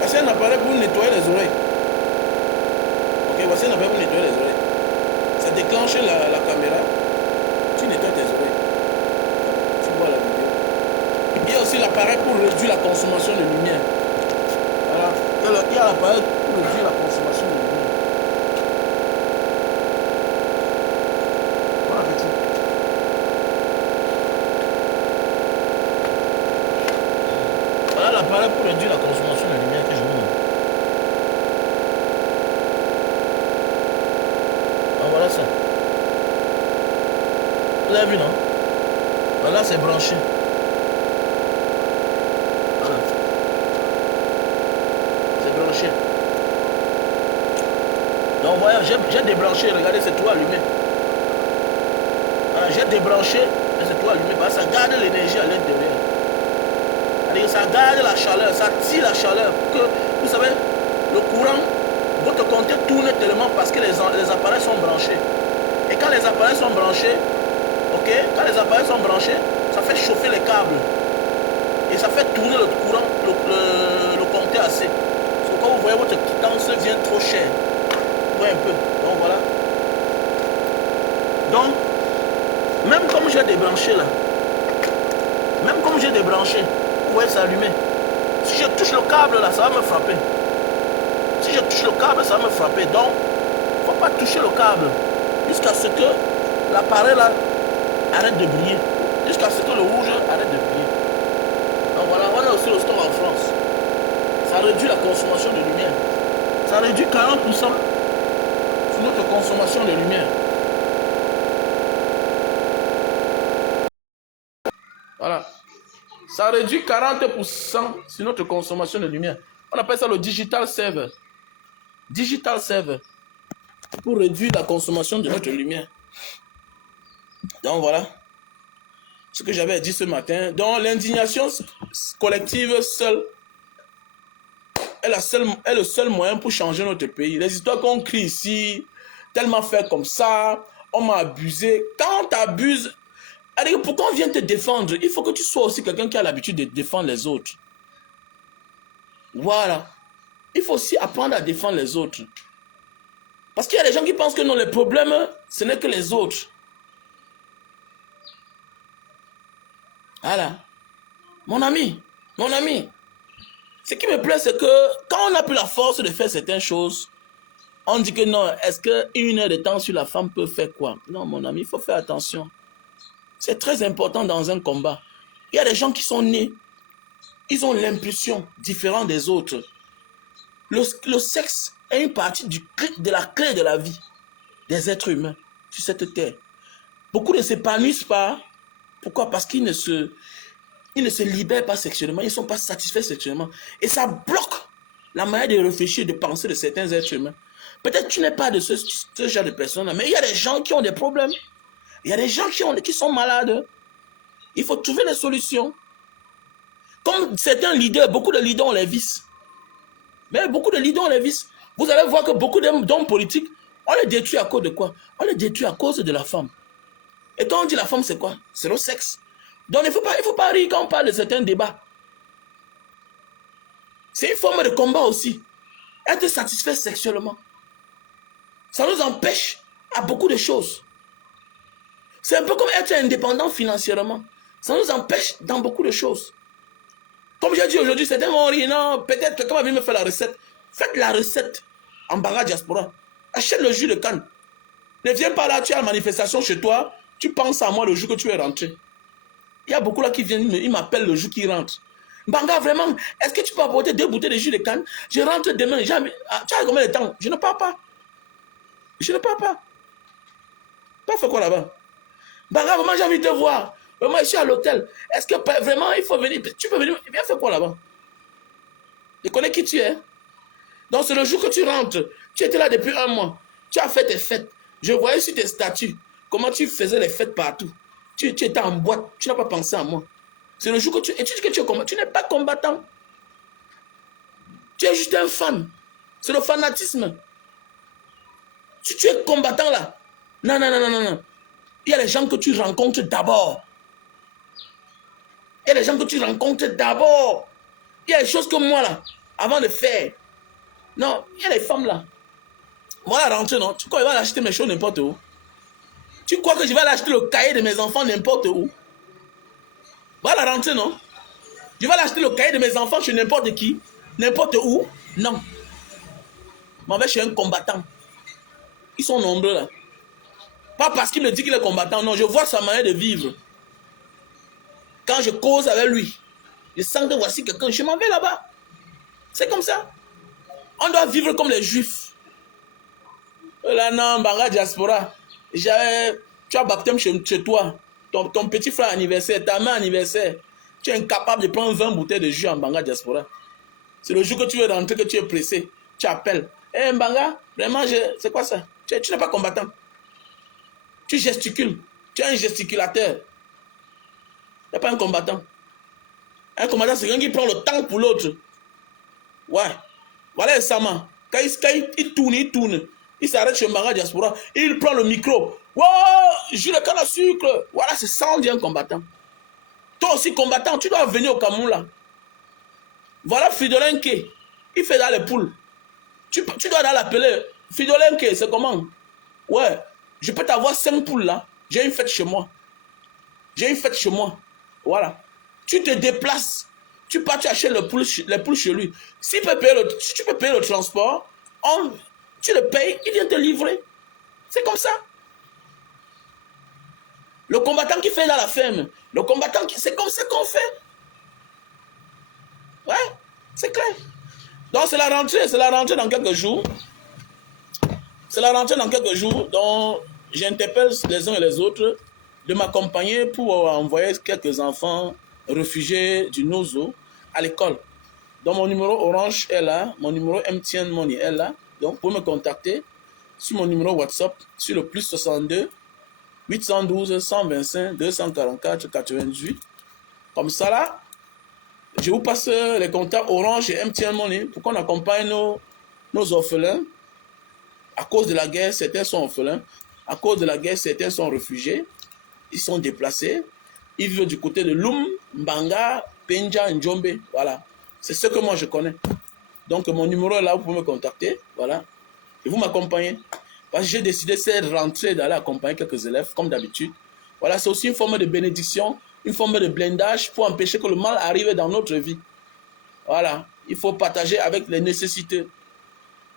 c'est un appareil pour nettoyer les oreilles. Ok, voici un appareil pour nettoyer les oreilles. Ça déclenche la caméra. Tu nettoies tes oreilles. Tu vois la vidéo. Il y a aussi l'appareil pour réduire la consommation de lumière. Voilà. Il y a l'appareil pour réduire la consommation de lumière. Bon appétit. Voilà l'appareil pour réduire la consommation de lumière que je vous montre. Ah, voilà ça. Vous avez vu, non? Voilà, c'est branché. Voilà. C'est branché. Donc voilà, j'ai débranché. Regardez, c'est tout allumé. Voilà, j'ai débranché et c'est tout allumé. Parce que ça garde l'énergie à l'intérieur. Ça garde la chaleur, ça tire la chaleur. Que, vous savez, le courant, votre compteur tourne tellement parce que les appareils sont branchés. Et quand les appareils sont branchés, ok, quand les appareils sont branchés, ça fait chauffer les câbles. Et ça fait tourner le courant, le compteur assez. Donc quand vous voyez votre quittance vient trop cher. Vous voyez un peu. Donc voilà. Donc, même comme j'ai débranché là, même comme j'ai débranché, vous voyez c'est allumé. Si je touche le câble là, ça va me frapper. Si je touche le câble, ça va me frapper. Donc, il ne faut pas toucher le câble jusqu'à ce que l'appareil là arrête de briller. Jusqu'à ce que le rouge arrête de briller. Donc voilà, on a aussi le stock en France. Ça réduit la consommation de lumière. Ça réduit 40% sur notre consommation de lumière. Voilà. Ça réduit 40% sur notre consommation de lumière. On appelle ça le digital saver. Digital saver. Pour réduire la consommation de notre lumière. Donc voilà ce que j'avais dit ce matin. Donc l'indignation collective seule est le seul moyen pour changer notre pays. Les histoires qu'on crie ici, tellement fait comme ça, on m'a abusé. Quand on t'abuse, pourquoi on vient te défendre? Il faut que tu sois aussi quelqu'un qui a l'habitude de défendre les autres. Voilà. Il faut aussi apprendre à défendre les autres. Parce qu'il y a des gens qui pensent que non, les problèmes, ce n'est que les autres. Voilà. Mon ami, ce qui me plaît, c'est que quand on n'a plus la force de faire certaines choses, on dit que non, est-ce qu'une heure de temps sur la femme peut faire quoi? Non, mon ami, il faut faire attention. C'est très important dans un combat. Il y a des gens qui sont nés, ils ont l'impulsion différente des autres. Le sexe est une partie de la clé de la vie des êtres humains sur cette terre. Beaucoup ne s'épanouissent pas. Pourquoi? Parce qu'ils ne se libèrent pas sexuellement, ils ne sont pas satisfaits sexuellement. Et ça bloque la manière de réfléchir, de penser de certains êtres humains. Peut-être que tu n'es pas de ce genre de personnes, mais il y a des gens qui ont des problèmes. Il y a des gens qui sont malades. Il faut trouver des solutions. Comme certains leaders, beaucoup de leaders ont les vices. Mais beaucoup de leaders ont les vices. Vous allez voir que beaucoup d'hommes politiques, on les détruit à cause de quoi? On les détruit à cause de la femme. Et quand on dit la femme, c'est quoi? C'est le sexe. Donc il ne faut pas rire quand on parle de certains débats. C'est une forme de combat aussi. Être satisfait sexuellement. Ça nous empêche à beaucoup de choses. C'est un peu comme être indépendant financièrement. Ça nous empêche dans beaucoup de choses. Comme j'ai dit aujourd'hui, certains vont rire, non, peut-être quelqu'un va venir me faire la recette. Faites la recette en Banga Diaspora. Achète le jus de canne. Ne viens pas là, tu as la manifestation chez toi, tu penses à moi le jour que tu es rentré. Il y a beaucoup là qui viennent, ils m'appellent le jour qu'ils rentrent. Banga, vraiment, est-ce que tu peux apporter 2 bouteilles de jus de canne? Je rentre demain, jamais. Tu as combien de temps? Je ne pars pas. Je ne pars pas. Pas fait quoi là-bas? Banga, vraiment, j'ai envie de te voir. Moi, je suis à l'hôtel. Est-ce que vraiment, il faut venir? Tu peux venir? Viens faire quoi là-bas? Je connais qui tu es. Donc, c'est le jour que tu rentres. Tu étais là depuis 1 mois. Tu as fait tes fêtes. Je voyais sur tes statuts comment tu faisais les fêtes partout. Tu étais en boîte. Tu n'as pas pensé à moi. C'est le jour que tu... Et tu dis que tu es combattant. Tu n'es pas combattant. Tu es juste un fan. C'est le fanatisme. Tu es combattant là. Non, non, non, non, non. Il y a les gens que tu rencontres d'abord. Il y a les gens que tu rencontres d'abord. Il y a des choses que moi là, avant de faire. Non, il y a les femmes là. Moi la rentrée, non. Tu crois que je vais acheter mes choses n'importe où? Tu crois que je vais aller acheter le cahier de mes enfants n'importe où? Voilà la rentrée, non? Je vais aller acheter le cahier de mes enfants chez n'importe qui? N'importe où? Non. Mais je suis un combattant. Ils sont nombreux là. Pas parce qu'il me dit qu'il est combattant, non. Je vois sa manière de vivre. Quand je cause avec lui, je sens que voici quelqu'un. Je m'en vais là-bas. C'est comme ça. On doit vivre comme les juifs. Là, non, Banga Diaspora. Tu as baptême chez toi. Ton petit frère anniversaire, ta mère anniversaire. Tu es incapable de prendre 20 bouteilles de jus en Banga Diaspora. C'est le jour que tu veux rentrer, que tu es pressé. Tu appelles. Hé, Mbanga, vraiment, c'est quoi ça? Tu n'es pas combattant. Tu gesticules. Tu es un gesticulateur. Tu n'es pas un combattant. Un combattant, c'est quelqu'un qui prend le temps pour l'autre. Ouais. Voilà Sama. Quand il tourne. Il s'arrête chez Mbanga Diaspora. Il prend le micro. Wow, j'ai le canne à sucre. Voilà, c'est ça, on dit un combattant. Toi aussi, combattant, tu dois venir au Cameroun là. Voilà Fridolenke. Il fait dans les poules. Tu dois aller l'appeler. Fridolenke, c'est comment? Ouais. Je peux t'avoir 5 poules là. J'ai une fête chez moi. Voilà. Tu te déplaces. Tu pars, tu achètes les poules chez lui. Si tu peux payer le transport, tu le payes, il vient te livrer. C'est comme ça. Le combattant qui fait dans la ferme, c'est comme ça qu'on fait. Ouais, c'est clair. Donc c'est la rentrée dans quelques jours. Donc j'interpelle les uns et les autres de m'accompagner pour envoyer quelques enfants réfugiés du Nozo à l'école. Donc mon numéro Orange est là, mon numéro MTN Money est là. Donc vous pouvez me contacter sur mon numéro WhatsApp sur le plus 62 812 125 244 88. Comme ça là, Je vous passe les contacts Orange et MTN Money pour qu'on accompagne nos orphelins. À cause de la guerre, certains sont orphelins. À cause de la guerre, certains sont réfugiés. Ils sont déplacés. Ils vivent du côté de Loum, Mbanga, Penja, Njombe. Voilà. C'est ce que moi je connais. Donc mon numéro est là, vous pouvez me contacter. Voilà. Et vous m'accompagnez. Parce que j'ai décidé cette rentrée d'aller accompagner quelques élèves, comme d'habitude. Voilà, c'est aussi une forme de bénédiction, une forme de blindage pour empêcher que le mal arrive dans notre vie. Voilà. Il faut partager avec les nécessités.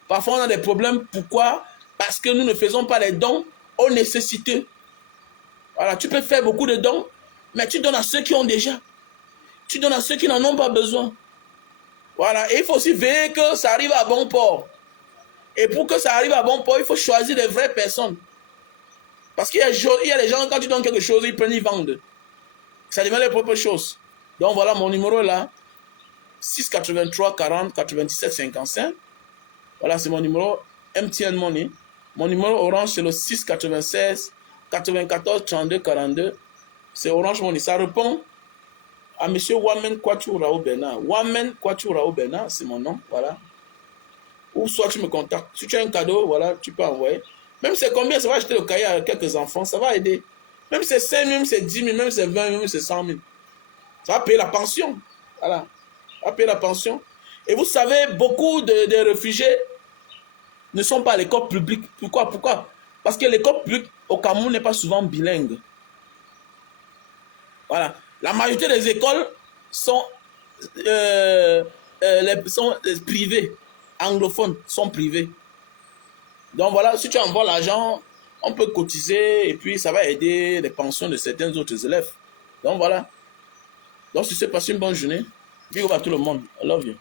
Parfois, on a des problèmes. Pourquoi? Parce que nous ne faisons pas les dons aux nécessités. Voilà, tu peux faire beaucoup de dons, mais tu donnes à ceux qui ont déjà. Tu donnes à ceux qui n'en ont pas besoin. Voilà, et il faut aussi veiller que ça arrive à bon port. Et pour que ça arrive à bon port, il faut choisir des vraies personnes. Parce qu'il y a des gens, quand tu donnes quelque chose, ils prennent, ils vendent. Ça devient leur propre chose. Donc voilà, mon numéro est là. 683 40 97 55. Voilà, c'est mon numéro MTN Money. Mon numéro Orange, c'est le 696 94 32 42. C'est Orange Money. Ça répond à M. Wamen Kwachu Raoult Bernard. Wamen Kwachu Raoult Bernard, c'est mon nom. Voilà. Ou soit tu me contactes. Si tu as un cadeau, voilà, tu peux envoyer. Même c'est combien, ça va acheter le cahier à quelques enfants, ça va aider. Même c'est 5 000, même c'est 10 000, même c'est 20 000, même c'est 100 000. Ça va payer la pension. Voilà. Ça va payer la pension. Et vous savez, beaucoup de réfugiés ne sont pas à l'école publique. Pourquoi? Parce que l'école publique au Cameroun n'est pas souvent bilingue. Voilà. La majorité des écoles sont privées. Anglophones sont privées. Donc voilà, si tu envoies l'argent, on peut cotiser et puis ça va aider les pensions de certains autres élèves. Donc voilà. Donc si c'est passé une bonne journée, dis au revoir à tout le monde. I love you.